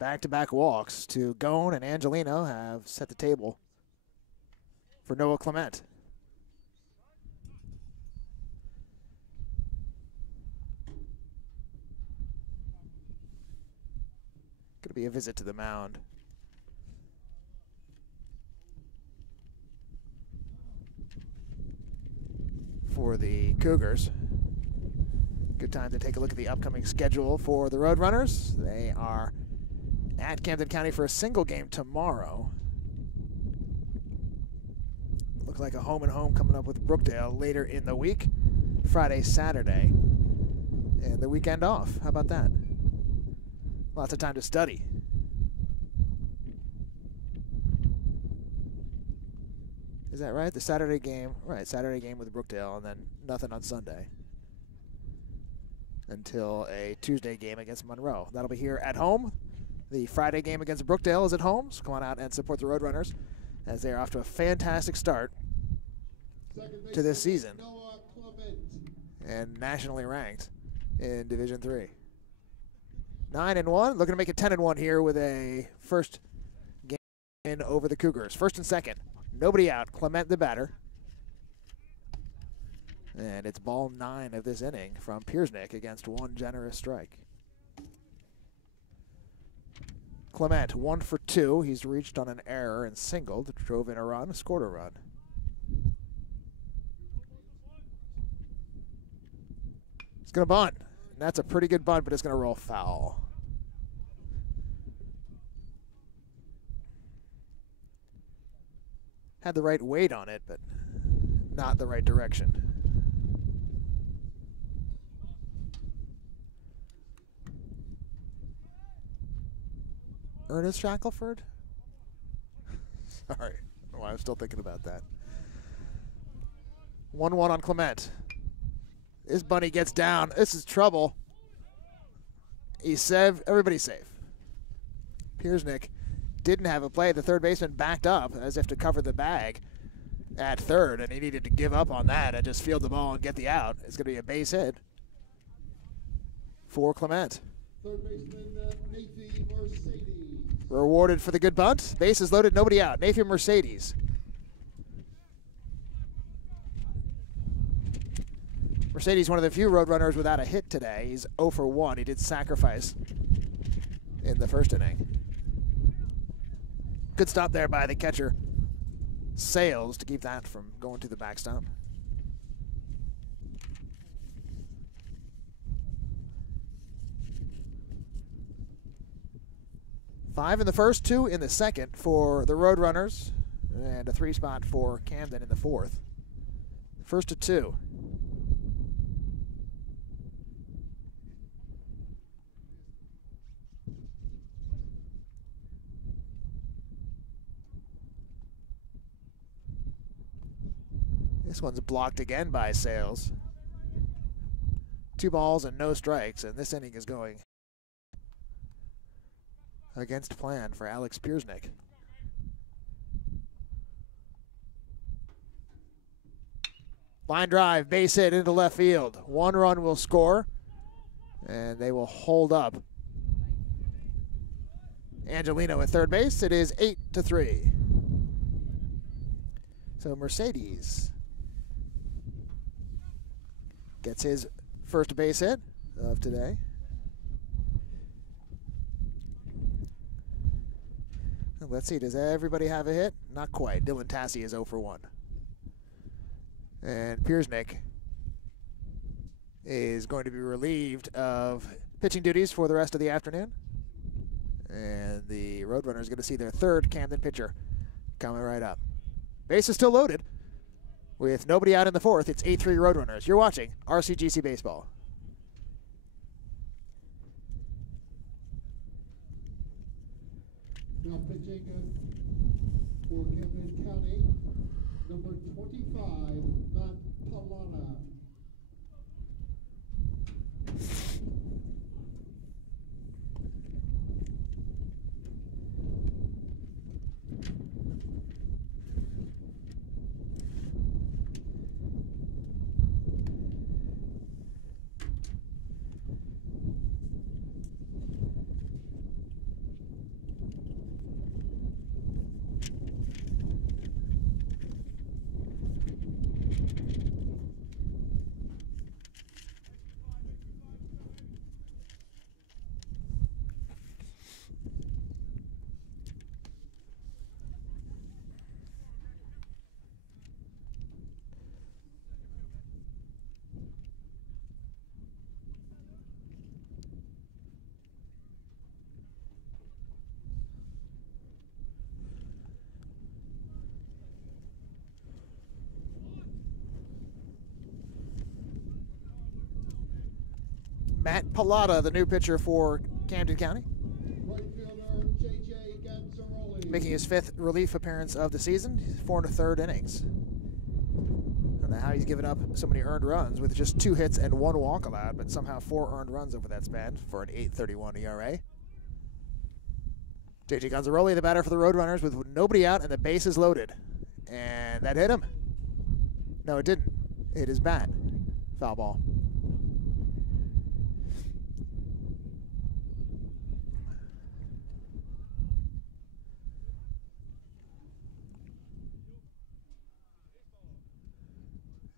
Back-to-back walks to Gone and Angelino have set the table for Noah Clement. Going to be a visit to the mound. For the Cougars. Good time to take a look at the upcoming schedule for the Roadrunners. They are at Camden County for a single game tomorrow. Looks like a home and home coming up with Brookdale later in the week. Friday, Saturday, and the weekend off. How about that? Lots of time to study. Is that right? The Saturday game, right, Saturday game with Brookdale, and then nothing on Sunday until a Tuesday game against Monroe. That'll be here at home. The Friday game against Brookdale is at home, so come on out and support the Roadrunners as they're off to a fantastic start to this season and nationally ranked in Division III. 9-1, looking to make it 10-1 here with a first game over the Cougars. First and second, nobody out. Clement the batter. And it's ball 9 of this inning from Piersnick against 1 generous strike. Clement 1 for 2. He's reached on an error and singled, drove in a run, scored a run. He's going to bunt. That's a pretty good bunt, but it's going to roll foul. Had the right weight on it, but not the right direction. Ernest Shackelford? Sorry. Well, I'm still thinking about that. 1-1 on Clement. This bunny gets down. This is trouble. He's safe. Everybody's safe. Piersnick didn't have a play. The third baseman backed up as if to cover the bag at third, and he needed to give up on that and just field the ball and get the out. It's going to be a base hit for Clement. Third baseman Nathan Mercedes. Rewarded for the good bunt. Bases loaded, nobody out. Nathan Mercedes. Mercedes, one of the few Roadrunners without a hit today. He's 0 for 1. He did sacrifice in the first inning. Good stop there by the catcher, Sales, to keep that from going to the backstop. Five in the first, 2 in the second for the Roadrunners and a 3 spot for Camden in the 4th. First to 2. This one's blocked again by Sales. 2 balls and no strikes, and this inning is going against plan for Alex Piersnick. Line drive, base hit into left field. 1 run will score, and they will hold up Angelino at third base. It is 8-3. So Mercedes gets his first base hit of today. Let's see, does everybody have a hit? Not quite. Dylan Tassi is 0 for 1. And Piersnick is going to be relieved of pitching duties for the rest of the afternoon. And the Roadrunners are going to see their 3rd Camden pitcher coming right up. Base is still loaded. With nobody out in the 4th, it's 8-3 Roadrunners. You're watching RCGC Baseball. Now pitching for Camden County, number 25, Matt Palana. Matt Pallotta, the new pitcher for Camden County, Right fielder J.J. Ganzaroli. making his 5th relief appearance of the season. 4 1/3 innings. I don't know how he's given up so many earned runs with just 2 hits and 1 walk allowed, but somehow 4 earned runs over that span for an 8.31 ERA. J.J. Ganzaroli, the batter for the Roadrunners, with nobody out and the base is loaded. And that hit him. No, it didn't. It hit his bat. Foul ball.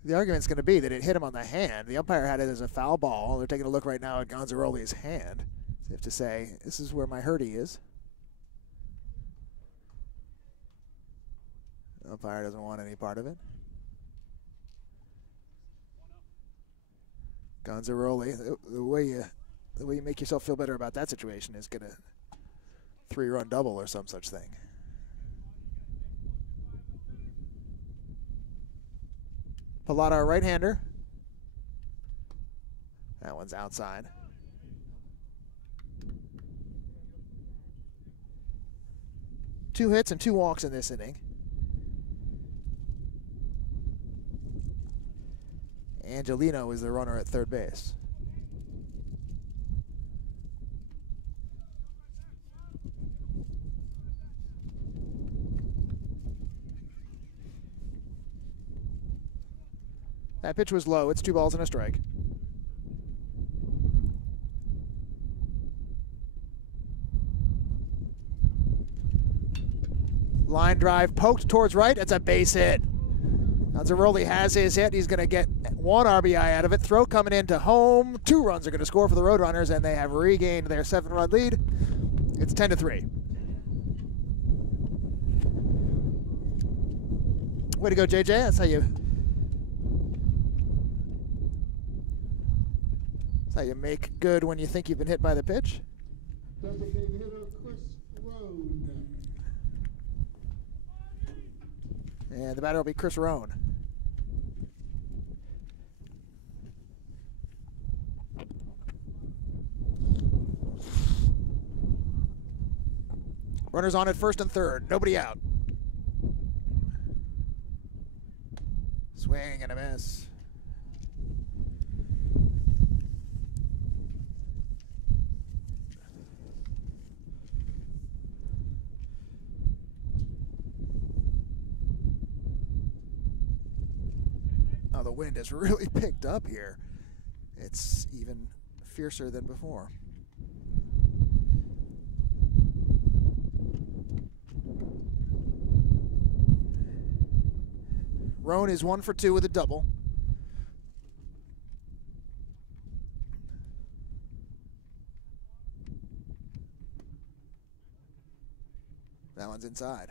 The argument's going to be that it hit him on the hand. The umpire had it as a foul ball. They're taking a look right now at Ganzaroli's hand. As if to say, this is where my hurdy is. The umpire doesn't want any part of it. Ganzaroli, the way you make yourself feel better about that situation is get a 3-run double or some such thing. Pallotta, right-hander. That one's outside. Two hits and 2 walks in this inning. Angelino is the runner at third base. That pitch was low. It's 2 balls and a strike. Line drive poked towards right. It's a base hit. Ganzaroli has his hit. He's going to get 1 RBI out of it. Throw coming into home. 2 runs are going to score for the Roadrunners, and they have regained their 7-run lead. It's 10-3. Way to go, JJ. That's how you make good when you think you've been hit by the pitch. Designated hitter Chris Rowan. And the batter will be Chris Rowan. Runners on at first and third. Nobody out. Swing and a miss. Oh, the wind has really picked up here. It's even fiercer than before. Rowan is 1 for 2 with a double. That one's inside.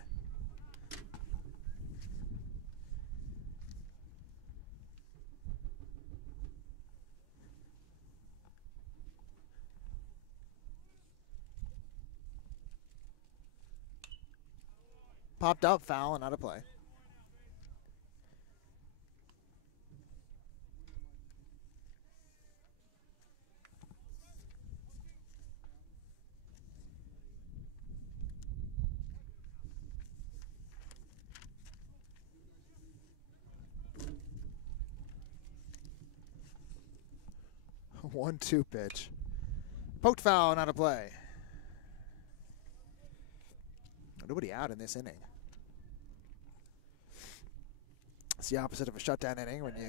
Popped up, foul, and out of play. A 1-2 pitch. Poked foul and out of play. Nobody out in this inning. It's the opposite of a shutdown inning when you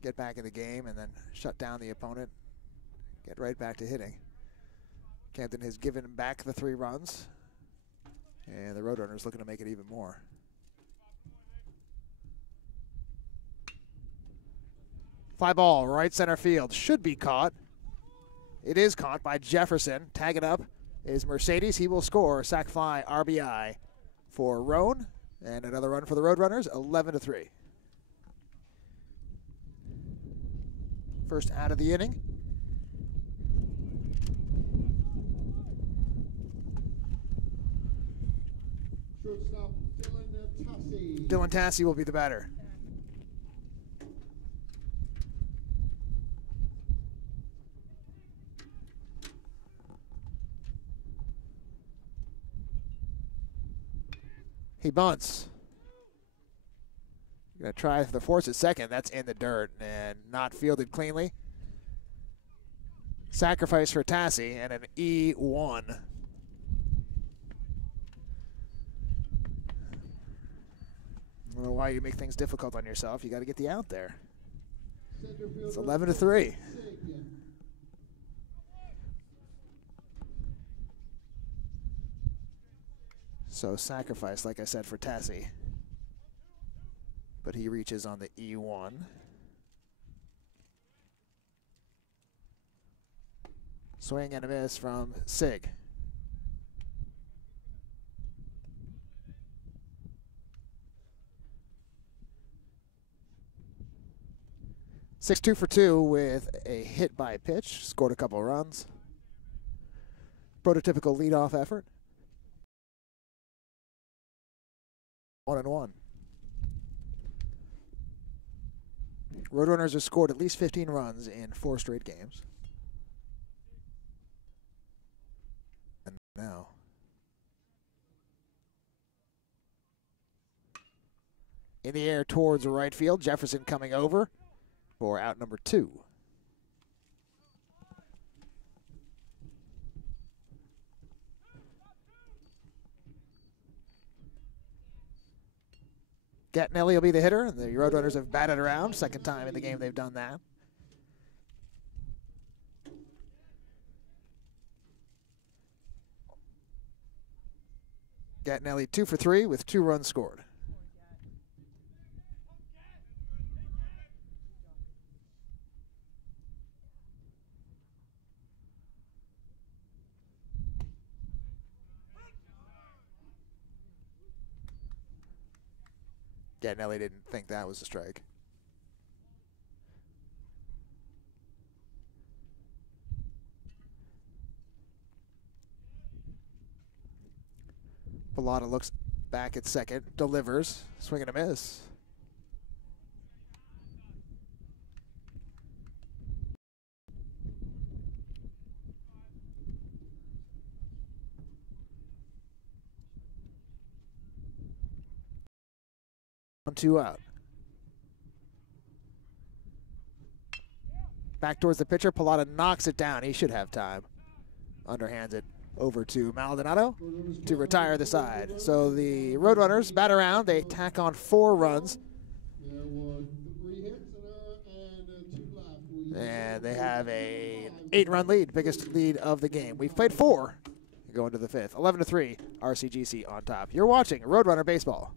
get back in the game and then shut down the opponent, get right back to hitting. Camden has given back the 3 runs, and the Roadrunners looking to make it even more. Fly ball, right center field, should be caught. It is caught by Jefferson. Tagging up is Mercedes. He will score. Sac fly, RBI for Rowan, and another run for the Roadrunners, 11-3. First out of the inning. Shortstop Dylan Tassi. Dylan Tassi will be the batter. He bunts. Going to try for the force at second. That's in the dirt and not fielded cleanly. Sacrifice for Tassi and an E1. I don't know why you make things difficult on yourself. You got to get the out there. It's 11-3. So sacrifice, like I said, for Tassi. But he reaches on the E1. Swing and a miss from Sig. Six 2 for 2 with a hit by pitch. Scored a couple runs. Prototypical leadoff effort. 1-1. Roadrunners have scored at least 15 runs in 4 straight games. And now. In the air towards right field. Jefferson coming over for out number 2. Gattinelli will be the hitter. The Roadrunners have batted around. Second time in the game they've done that. Gattinelli 2 for 3 with 2 runs scored. Gattinelli didn't think that was a strike. Pilata looks back at second, delivers, swing and a miss. On 2 out. Back towards the pitcher. Pilata knocks it down. He should have time. Underhands it over to Maldonado to retire the side. So the Roadrunners bat around. They tack on 4 runs. There were 3 hits and 2 left. And they have an 8-run lead, biggest lead of the game. We've played 4 going to the 5th. 11-3, RCGC on top. You're watching Roadrunner Baseball.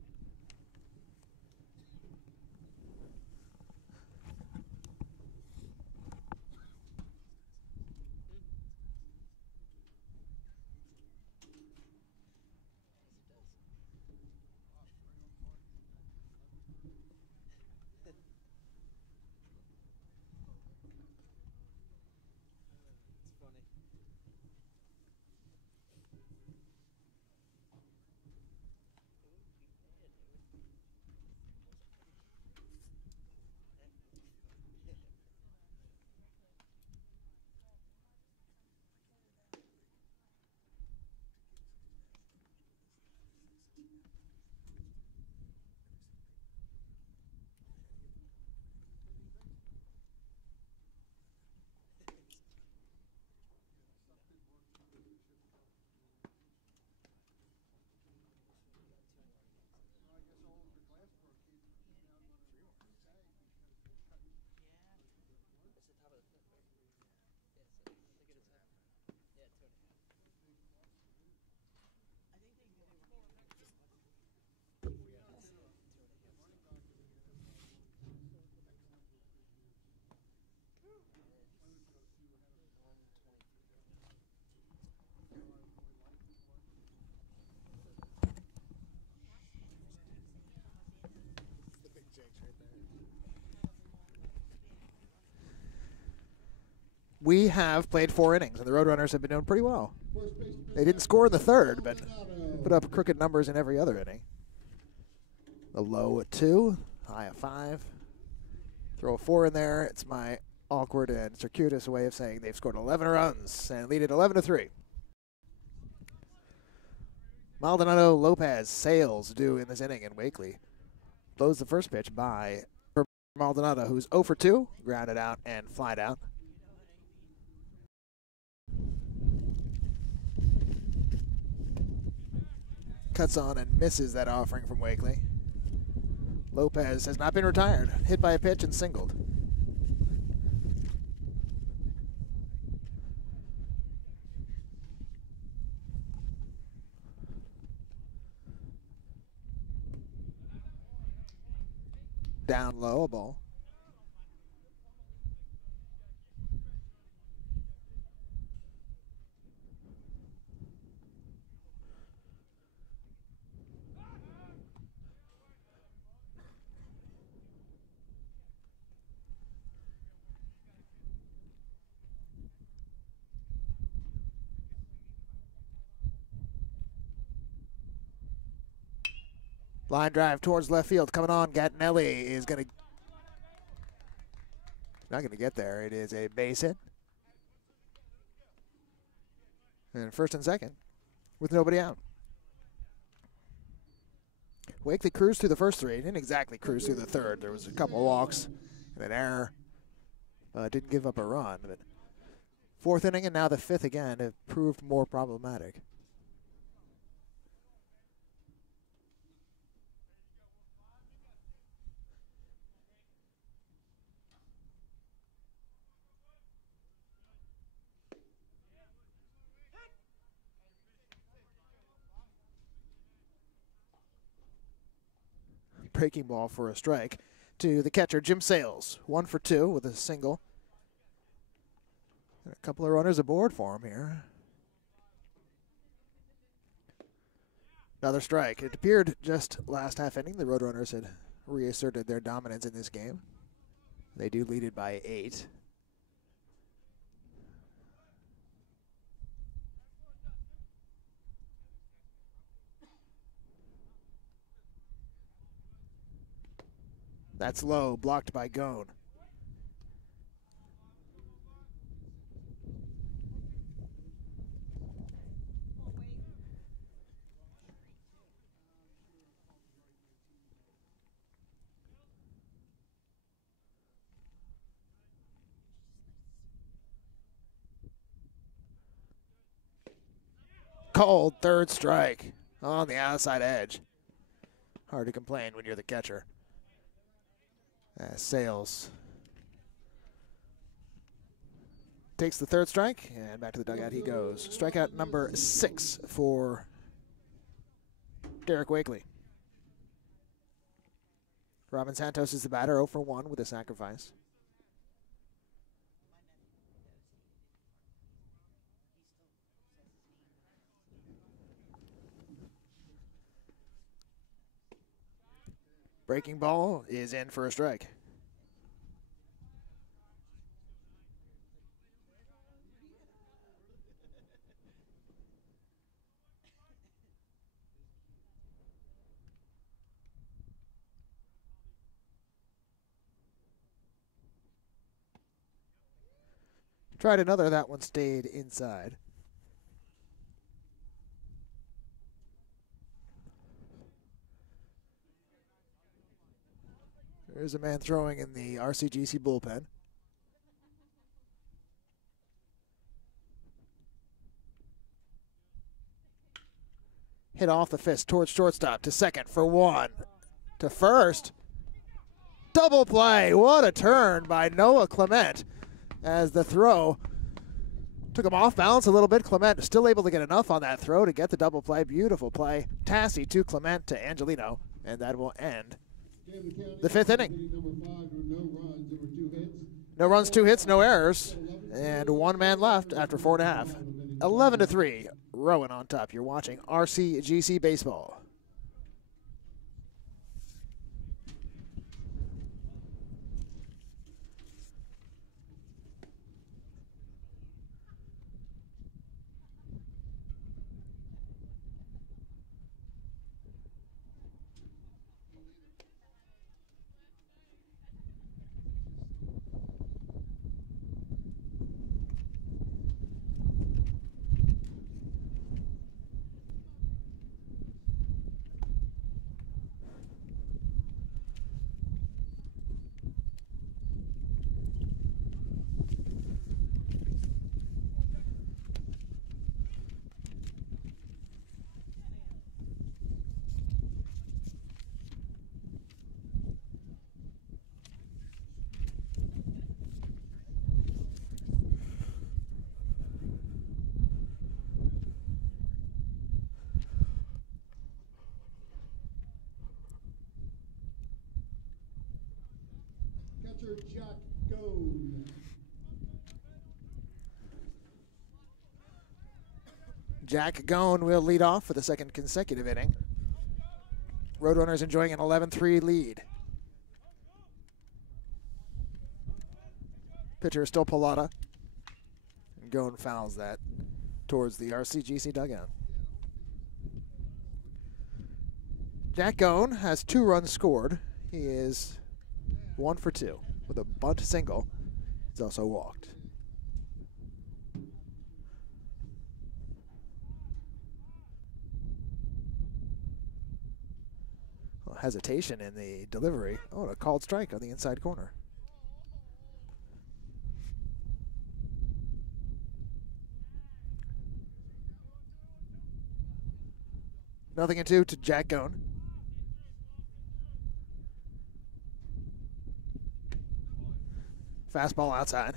We have played 4 innings, and the Roadrunners have been doing pretty well. They didn't score in the 3rd, but put up crooked numbers in every other inning. A low at 2, high at 5. Throw a 4 in there. It's my awkward and circuitous way of saying they've scored 11 runs and lead it 11-3. Maldonado, Lopez, Sales due in this inning, and Wakely blows the first pitch by Maldonado, who's 0 for 2, grounded out and flied out. Cuts on and misses that offering from Wakely. Lopez has not been retired. Hit by a pitch and singled. Down low, a ball. Line drive towards left field. Coming on, Gattinelli is going to... Not going to get there. It is a base hit. And first and second with nobody out. Wakely cruised through the first 3. Didn't exactly cruise through the 3rd. There was a couple walks and an error. Didn't give up a run. But 4th inning and now the 5th again have proved more problematic. Breaking ball for a strike to the catcher, Jim Sales. 1 for 2 with a single. And a couple of runners aboard for him here. Another strike. It appeared just last half inning the Roadrunners had reasserted their dominance in this game. They do lead it by 8. That's low, blocked by Gone. Called third strike on the outside edge. Hard to complain when you're the catcher. Sales takes the third strike, and back to the dugout he goes. Strikeout number 6 for Derek Wakely. Robin Santos is the batter, 0 for 1 with a sacrifice. Breaking ball is in for a strike. Tried another, that one stayed inside. There's a man throwing in the RCGC bullpen. Hit off the fist towards shortstop, to second for 1. To first. Double play. What a turn by Noah Clement as the throw took him off balance a little bit. Clement still able to get enough on that throw to get the double play. Beautiful play. Tassi to Clement to Angelino, and that will end the 5th inning. No runs, 2 hits, no errors, and 1 man left after 4.5. 11-3, Rowan on top. You're watching RCGC Baseball. Jack Gone. Jack Gone will lead off for the 2nd consecutive inning. Roadrunners enjoying an 11-3 lead. Pitcher is still Pilata. And Gone fouls that towards the RCGC dugout. Jack Gone has 2 runs scored. He is 1 for 2 with a bunt single. He's also walked. Well, hesitation in the delivery. Oh, and a called strike on the inside corner. Nothing in 2 to Jack Gone. Fastball outside.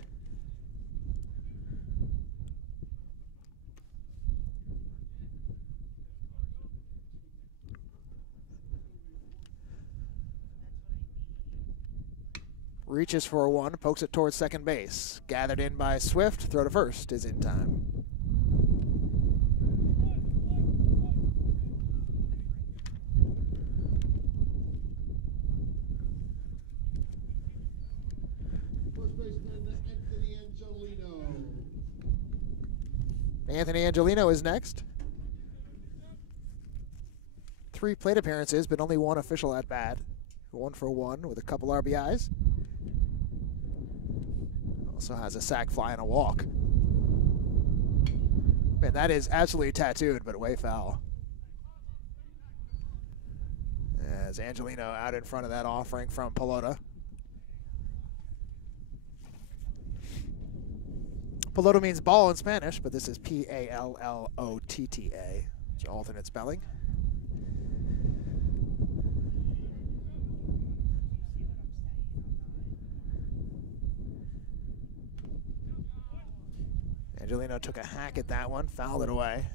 Reaches for 1, pokes it towards second base. Gathered in by Swift, throw to first is in time. Anthony Angelino is next. 3 plate appearances, but only 1 official at bat 1 for 1 with a couple RBIs. Also has a sac fly and a walk. Man, that is absolutely tattooed, but way foul. As Angelino out in front of that offering from Pelota. Pelota means ball in Spanish, but this is P-A-L-L-O-T-T-A, which is alternate spelling. Angelino took a hack at that one, fouled it away.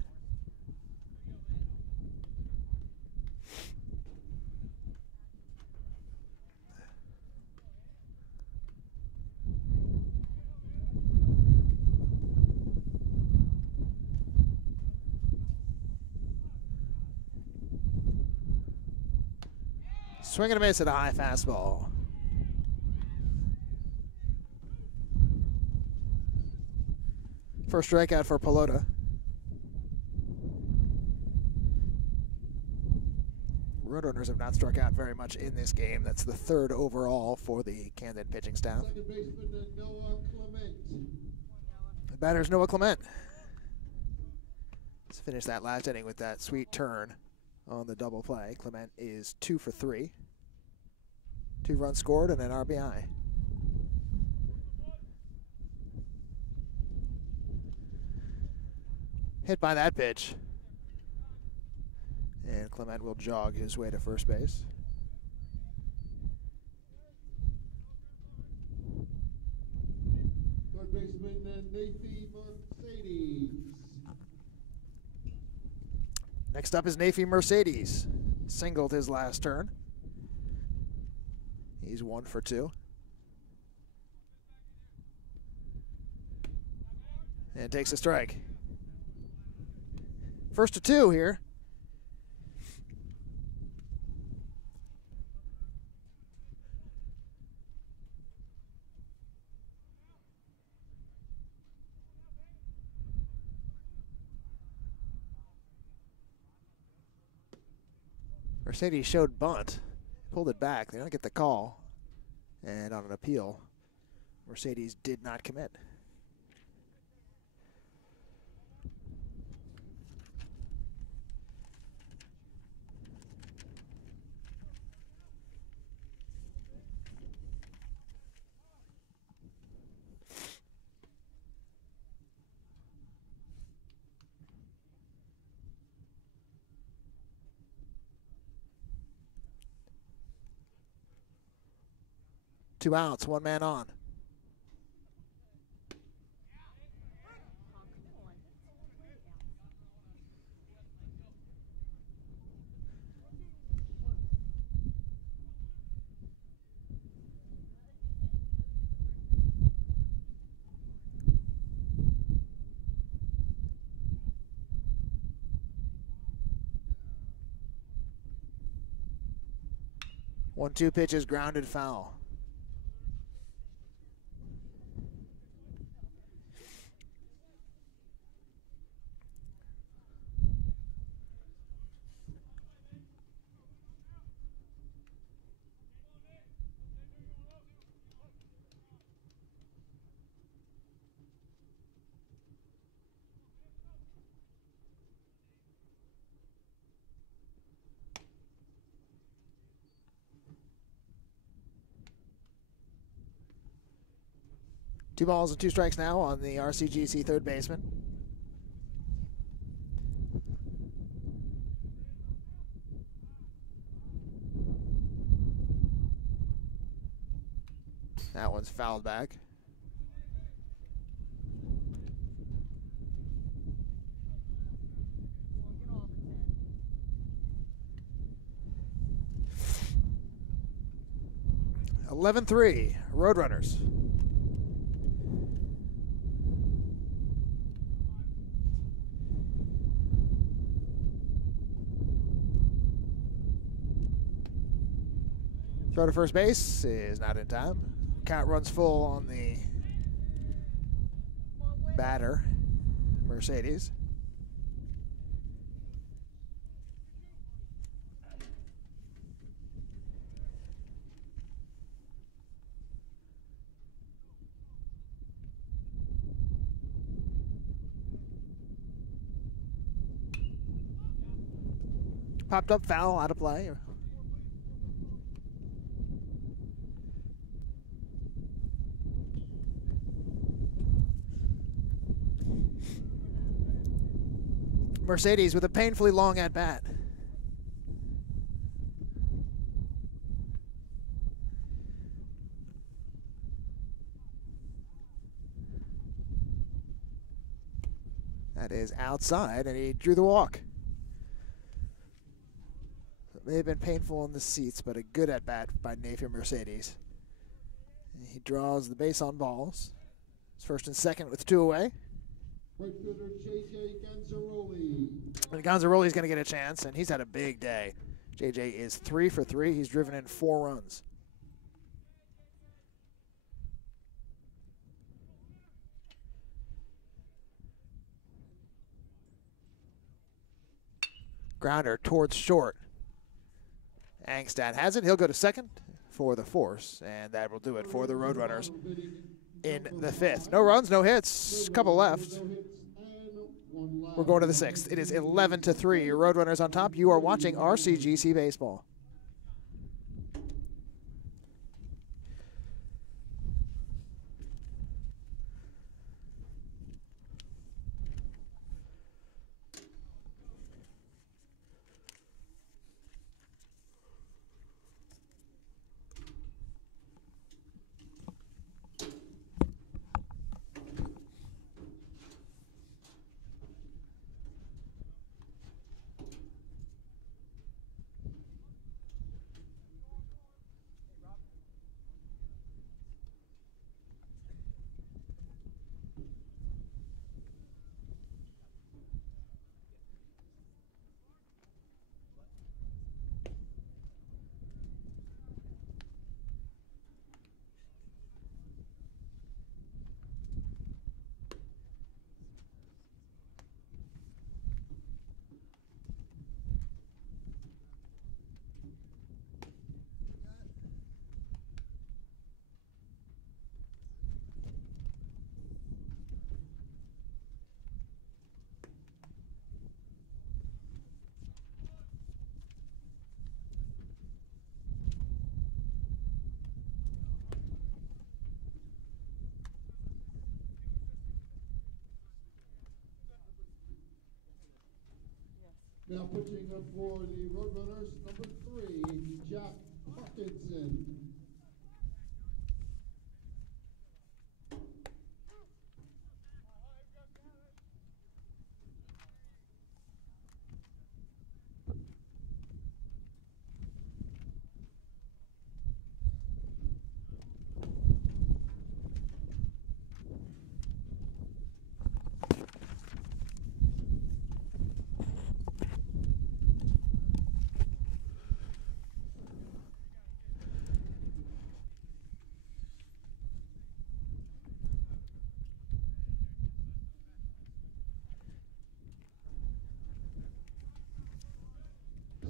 Swing and a miss at a high fastball. First strikeout for Pelota. Roadrunners have not struck out very much in this game. That's the 3rd overall for the Camden pitching staff. Second baseman Noah Clement. The batter's Noah Clement. Let's finish that last inning with that sweet turn on the double play. Clement is 2 for 3. 2 runs scored and an RBI. Hit by that pitch. And Clement will jog his way to first base. Third baseman Nathan Mercedes. Next up is Nathan Mercedes. Singled his last turn. He's 1 for 2. And takes a strike. 1st to 2 here. Mercedes showed bunt, pulled it back. They don't get the call. And on an appeal, Mercedes did not commit. Two outs, 1 man on. One-two pitches, grounded foul. Two balls and 2 strikes now on the RCGC third baseman. That one's fouled back. (11-3) Roadrunners. Throw to first base is not in time. Count runs full on the batter, Mercedes. popped up, foul, out of play. Mercedes with a painfully long at-bat. That is outside, and he drew the walk. It may have been painful in the seats, but a good at-bat by Nathan Mercedes. He draws the base on balls. It's first and second with 2 away. Right fielder J.J. Gonzaroli. And Gonzaroli's going to get a chance, and he's had a big day. J.J. is 3 for 3. He's driven in 4 runs. Grounder towards short. Angstad has it. He'll go to second for the force, and that will do it for the Roadrunners in the 5th. No runs, no hits. Couple left. We're going to the 6th. It is 11-3. Roadrunners on top. You are watching RCGC Baseball. Now pitching up for the Roadrunners, number 3, Jack Parkinson.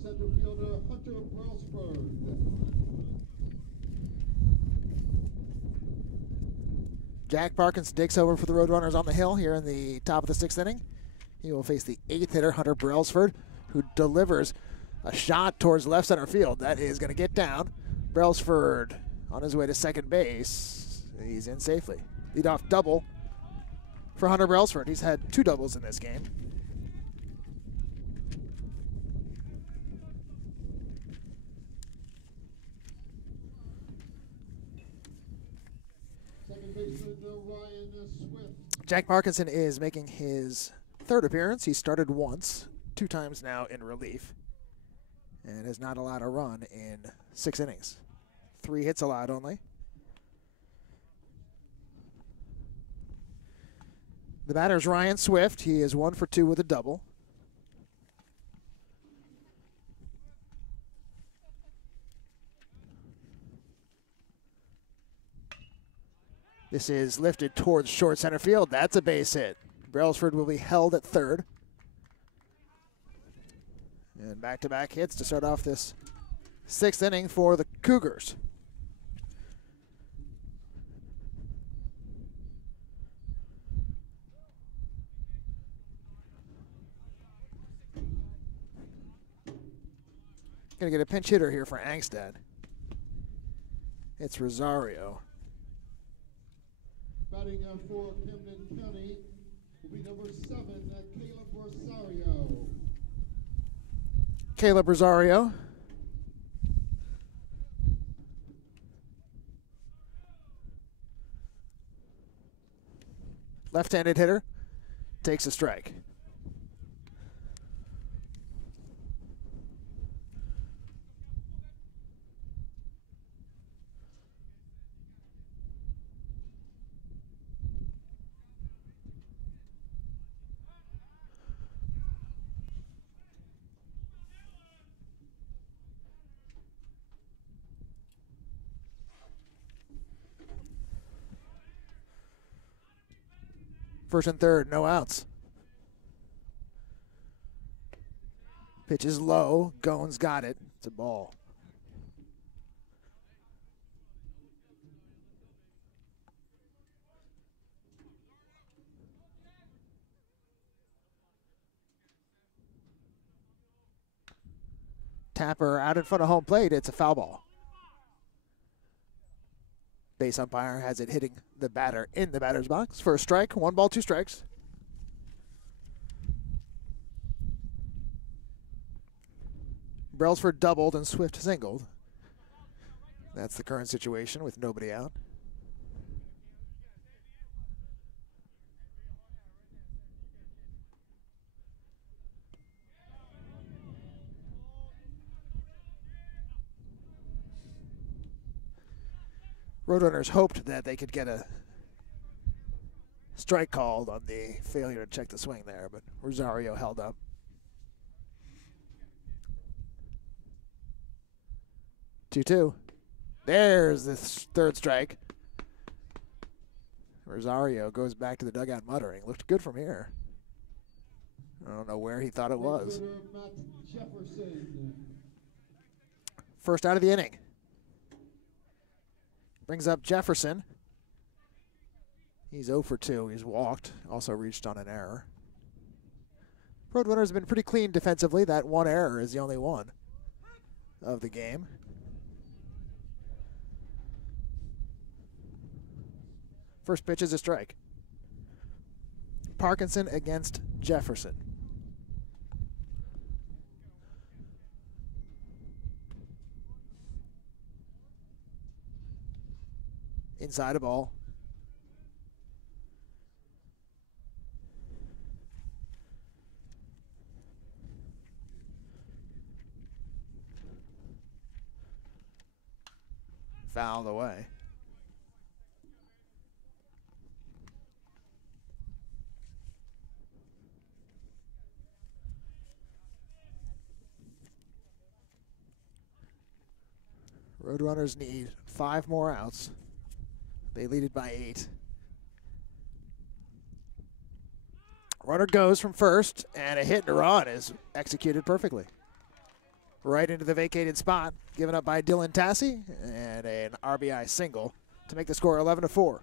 Center fielder Hunter Brailsford. Jack Parkins digs over for the Roadrunners on the hill here in the top of the 6th inning. He will face the 8th hitter, Hunter Brailsford, who delivers a shot towards left center field. That is going to get down. Brailsford on his way to second base. He's in safely. Leadoff double for Hunter Brailsford. He's had 2 doubles in this game. Jack Parkinson is making his 3rd appearance. He started once, 2 times now in relief, and has not allowed a run in 6 innings. 3 hits allowed only. The batter's Ryan Swift. He is 1 for 2 with a double. This is lifted towards short center field. That's a base hit. Brailsford will be held at 3rd. And back-to-back hits to start off this 6th inning for the Cougars. Gonna get a pinch hitter here for Angstad. It's Rosario. Batting for Camden County will be number 7, Caleb Rosario. Caleb Rosario. Left-handed hitter, takes a strike. First and third, no outs. Pitch is low. Goins got it. It's a ball. Tapper out in front of home plate. It's a foul ball. Base umpire has it hitting the batter in the batter's box for a strike. 1 ball, 2 strikes. Brailsford doubled and Swift singled. That's the current situation with nobody out. Roadrunners hoped that they could get a strike called on the failure to check the swing there, but Rosario held up. Two. There's the third strike. Rosario goes back to the dugout muttering. Looked good from here. I don't know where he thought it was. First out of the inning. Brings up Jefferson. He's 0 for 2. He's walked. Also reached on an error. Roadrunners have been pretty clean defensively. That one error is the only one of the game. First pitch is a strike. Parkinson against Jefferson. Inside a ball. Fouled away. Roadrunners need 5 more outs. They lead it by 8. Runner goes from first, and a hit and a run is executed perfectly. Right into the vacated spot, given up by Dylan Tassi, and an RBI single to make the score 11-4.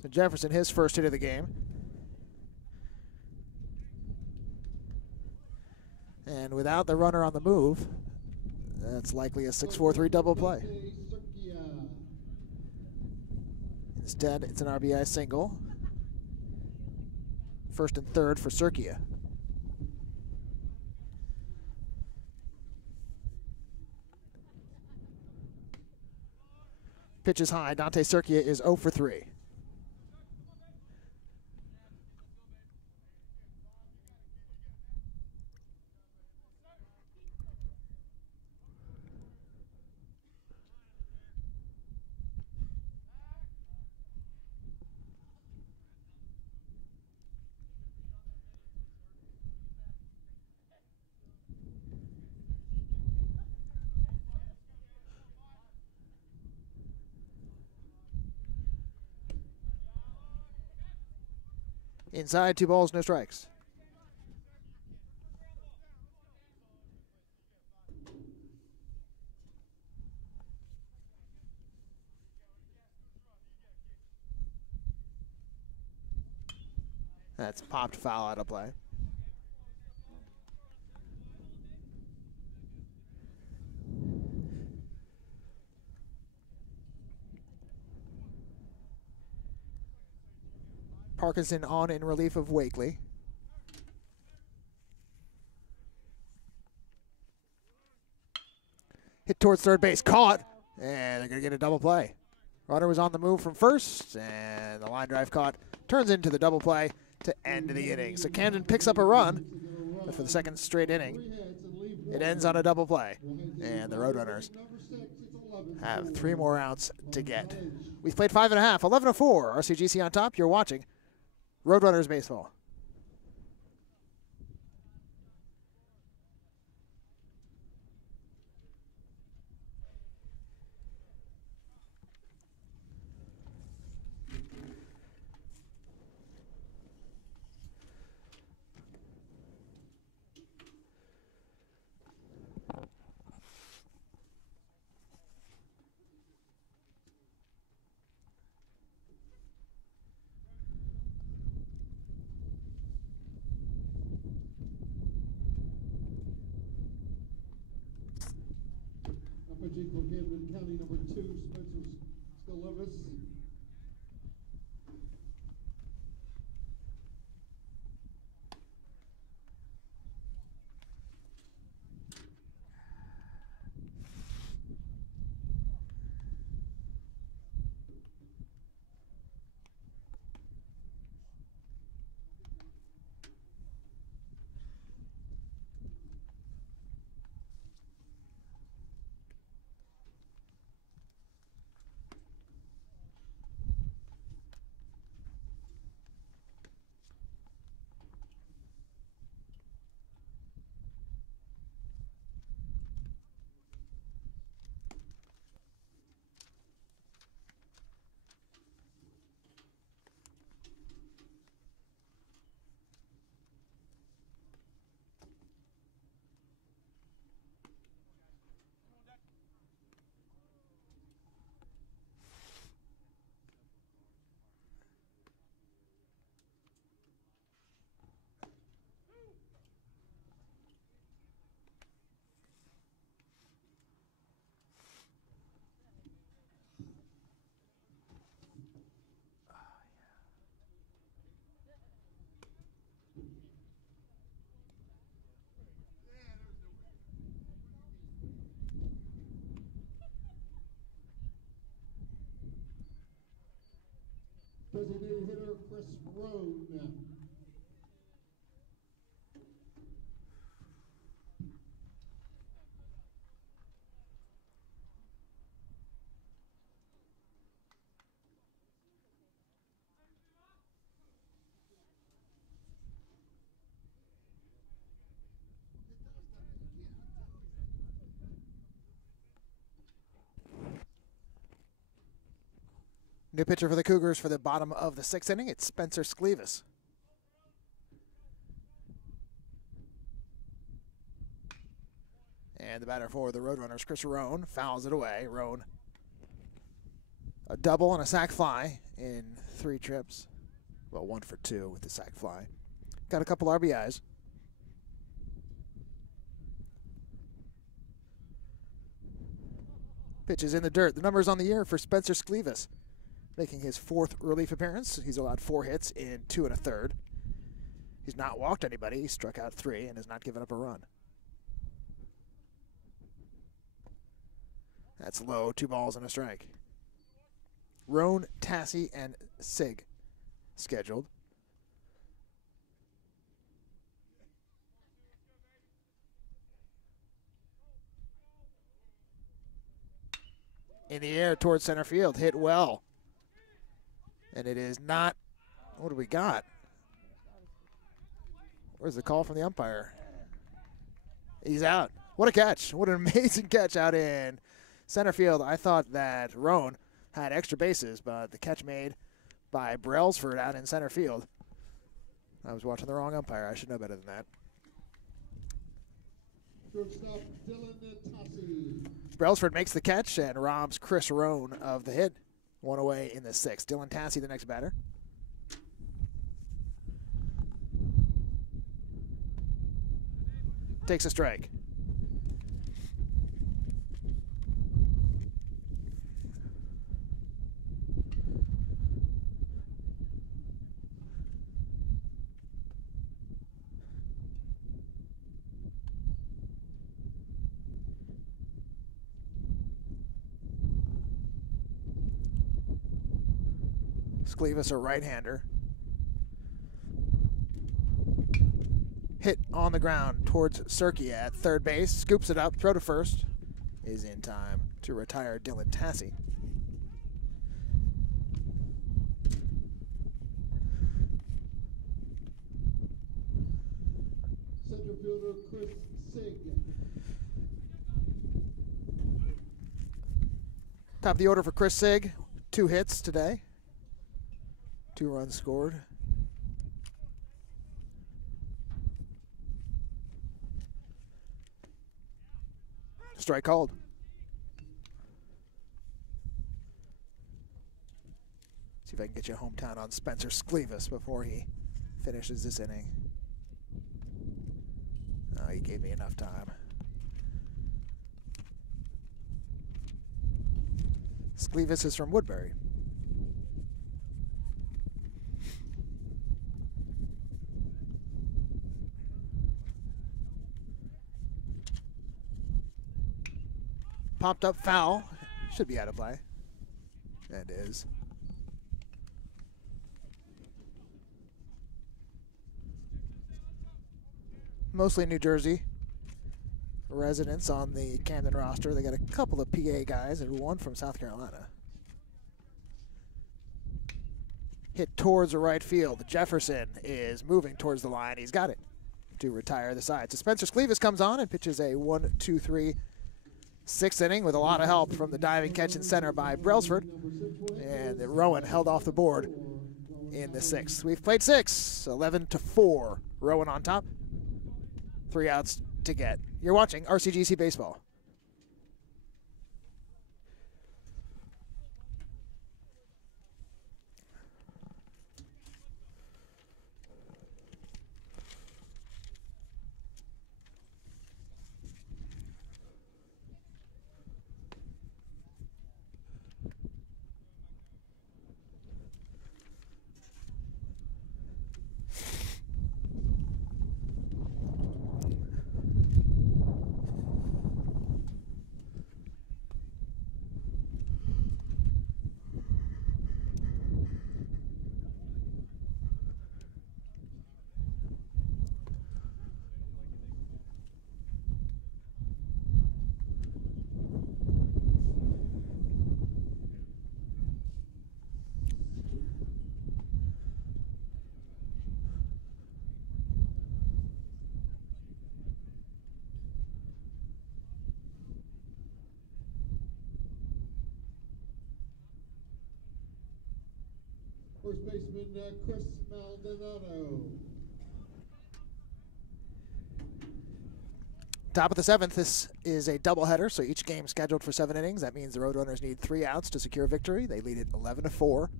So Jefferson, his first hit of the game. And without the runner on the move, that's likely a 6-4-3 double play. Instead, it's an RBI single. First and third for Surkia. Pitch is high. Dante Surkia is 0 for 3. Inside, 2 balls, no strikes. That's popped foul out of play. Parkinson on in relief of Wakely. Hit towards third base, caught, and they're going to get a double play. Runner was on the move from first, and the line drive caught. Turns into the double play to end the inning. So Camden picks up a run, but for the second straight inning, it ends on a double play. And the Roadrunners have 3 more outs to get. We've played 5.5, 11-4. RCGC on top. You're watching Roadrunners baseball. For Camden County, number 2, Spencer Sclevis. Designated hitter Chris Rowan. New pitcher for the Cougars for the bottom of the 6th inning. It's Spencer Sclevis. And the batter for the Roadrunners, Chris Rowan, fouls it away. Rowan, a double and a sac fly in 3 trips. Well, 1 for 2 with the sac fly. Got a couple RBIs. Pitch is in the dirt. The numbers on the year for Spencer Sclevis. Making his 4th relief appearance. He's allowed 4 hits in 2 1/3. He's not walked anybody. He struck out 3 and has not given up a run. That's low. 2 balls and a strike. Roan, Tassie, and Sig scheduled. In the air towards center field. Hit well. And it is not, what do we got? Where's the call from the umpire? He's out. What a catch. What an amazing catch out in center field. I thought that Rowan had extra bases, but the catch made by Brailsford out in center field. I was watching the wrong umpire. I should know better than that. Shortstop Dylan Tassi. Brailsford makes the catch and robs Chris Rowan of the hit. 1 away in the 6th. Dylan Tassie, the next batter. Takes a strike. Sclevis, a right-hander. Hit on the ground towards Serki at third base. Scoops it up, throw to first. Is in time to retire Dylan Tassie. Center fielder Chris Sig. Top of the order for Chris Sig. 2 hits today. 2 runs scored. Strike called. See if I can get you hometown on Spencer Sclevis before he finishes this inning. Oh, he gave me enough time. Sclevis is from Woodbury. Popped up foul. Should be out of play. And is. Mostly New Jersey residents on the Camden roster. They got a couple of PA guys and 1 from South Carolina. Hit towards the right field. Jefferson is moving towards the line. He's got it to retire the side. So Spencer Sclevis comes on and pitches a 1-2-3 6th inning with a lot of help from the diving catch in center by Brailsford. And Rowan held off the board in the 6th. We've played 6, 11-4. Rowan on top. 3 outs to get. You're watching RCGC Baseball. First baseman Chris Maldonado. Top of the 7th, this is a doubleheader, so each game scheduled for 7 innings. That means the Roadrunners need 3 outs to secure victory. They lead it 11-4,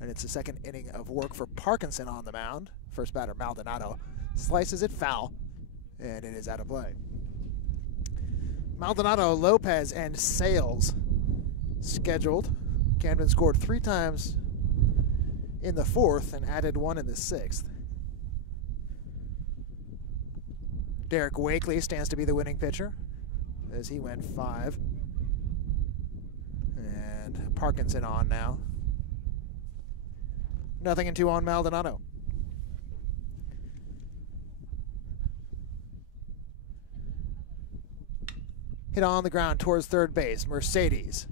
and it's the 2nd inning of work for Parkinson on the mound. First batter, Maldonado, slices it foul, and it is out of play. Maldonado, Lopez, and Sales scheduled. Camden scored 3 times in the 4th and added 1 in the 6th. Derek Wakely stands to be the winning pitcher as he went 5. And Parkinson on now. 0-2 on Maldonado. Hit on the ground towards third base. Mercedes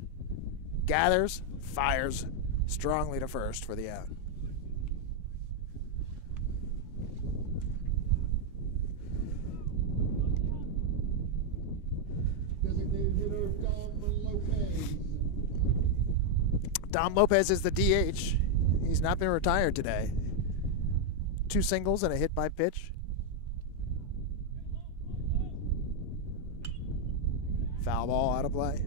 gathers, fires strongly to first for the out. Designated hitter Dom Lopez. Dom Lopez is the DH. He's not been retired today. 2 singles and a hit by pitch. Foul ball out of play.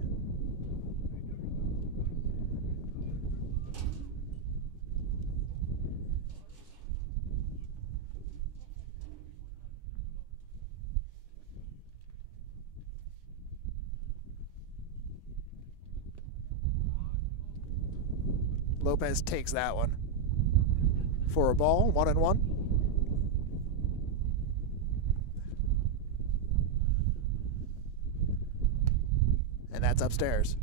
Lopez takes that one for a ball, 1-1. And that's upstairs.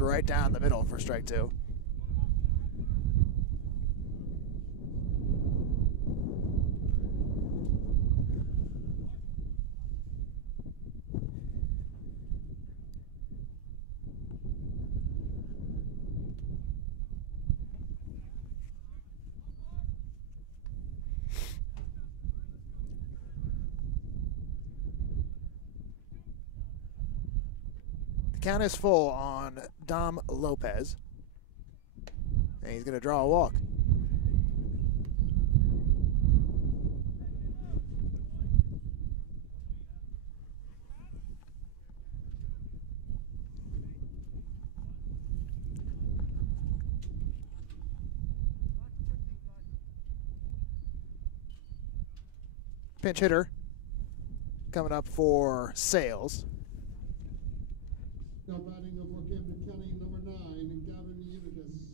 just right down the middle for strike 2. Count is full on Dom Lopez. And he's going to draw a walk. Pinch hitter coming up for Sales. Now batting for Camden County, number 9, Gavin Unitas.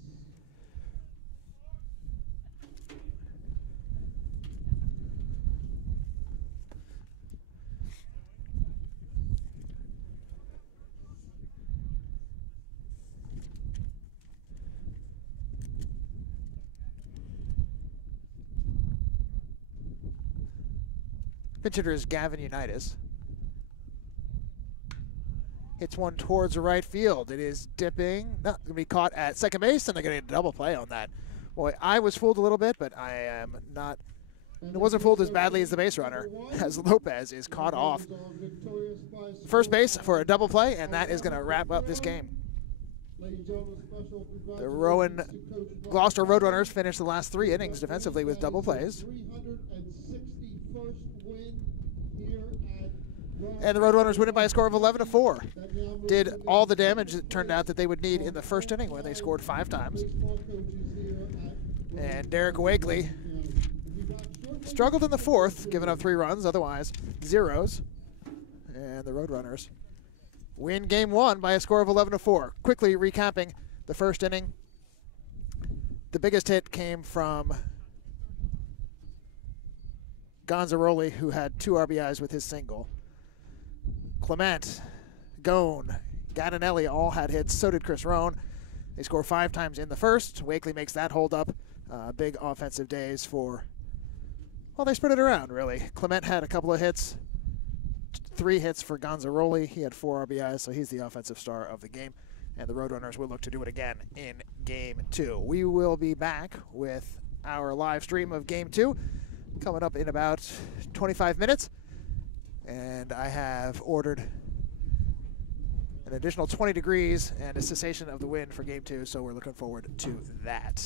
Pinch hitter is Gavin Unitas. Hits one towards right field. It is dipping. Not going to be caught at second base, and they're going to get a double play on that. Boy, I was fooled a little bit, but I am not. It wasn't fooled as badly as the base runner, as Lopez is caught off first base for a double play, and that is going to wrap up this game. The Rowan Gloucester Roadrunners finished the last 3 innings defensively with double plays. And the Roadrunners win it by a score of 11-4. Did all the damage it turned out that they would need in the first inning when they scored 5 times. And Derek Wakely struggled in the 4th, giving up 3 runs, otherwise zeros. And the Roadrunners win game 1 by a score of 11-4. Quickly recapping the first inning. The biggest hit came from Gonzaroli, who had 2 RBIs with his single. Clement, Gone, Gadanelli all had hits. So did Chris Rowan. They score 5 times in the first. Wakely makes that hold up. Big offensive days for, well, they spread it around, really. Clement had a couple of hits. 3 hits for Gonzaroli. He had 4 RBIs, so he's the offensive star of the game. And the Roadrunners will look to do it again in Game 2. We will be back with our live stream of Game 2 coming up in about 25 minutes. And I have ordered an additional 20 degrees and a cessation of the wind for Game 2, so we're looking forward to that.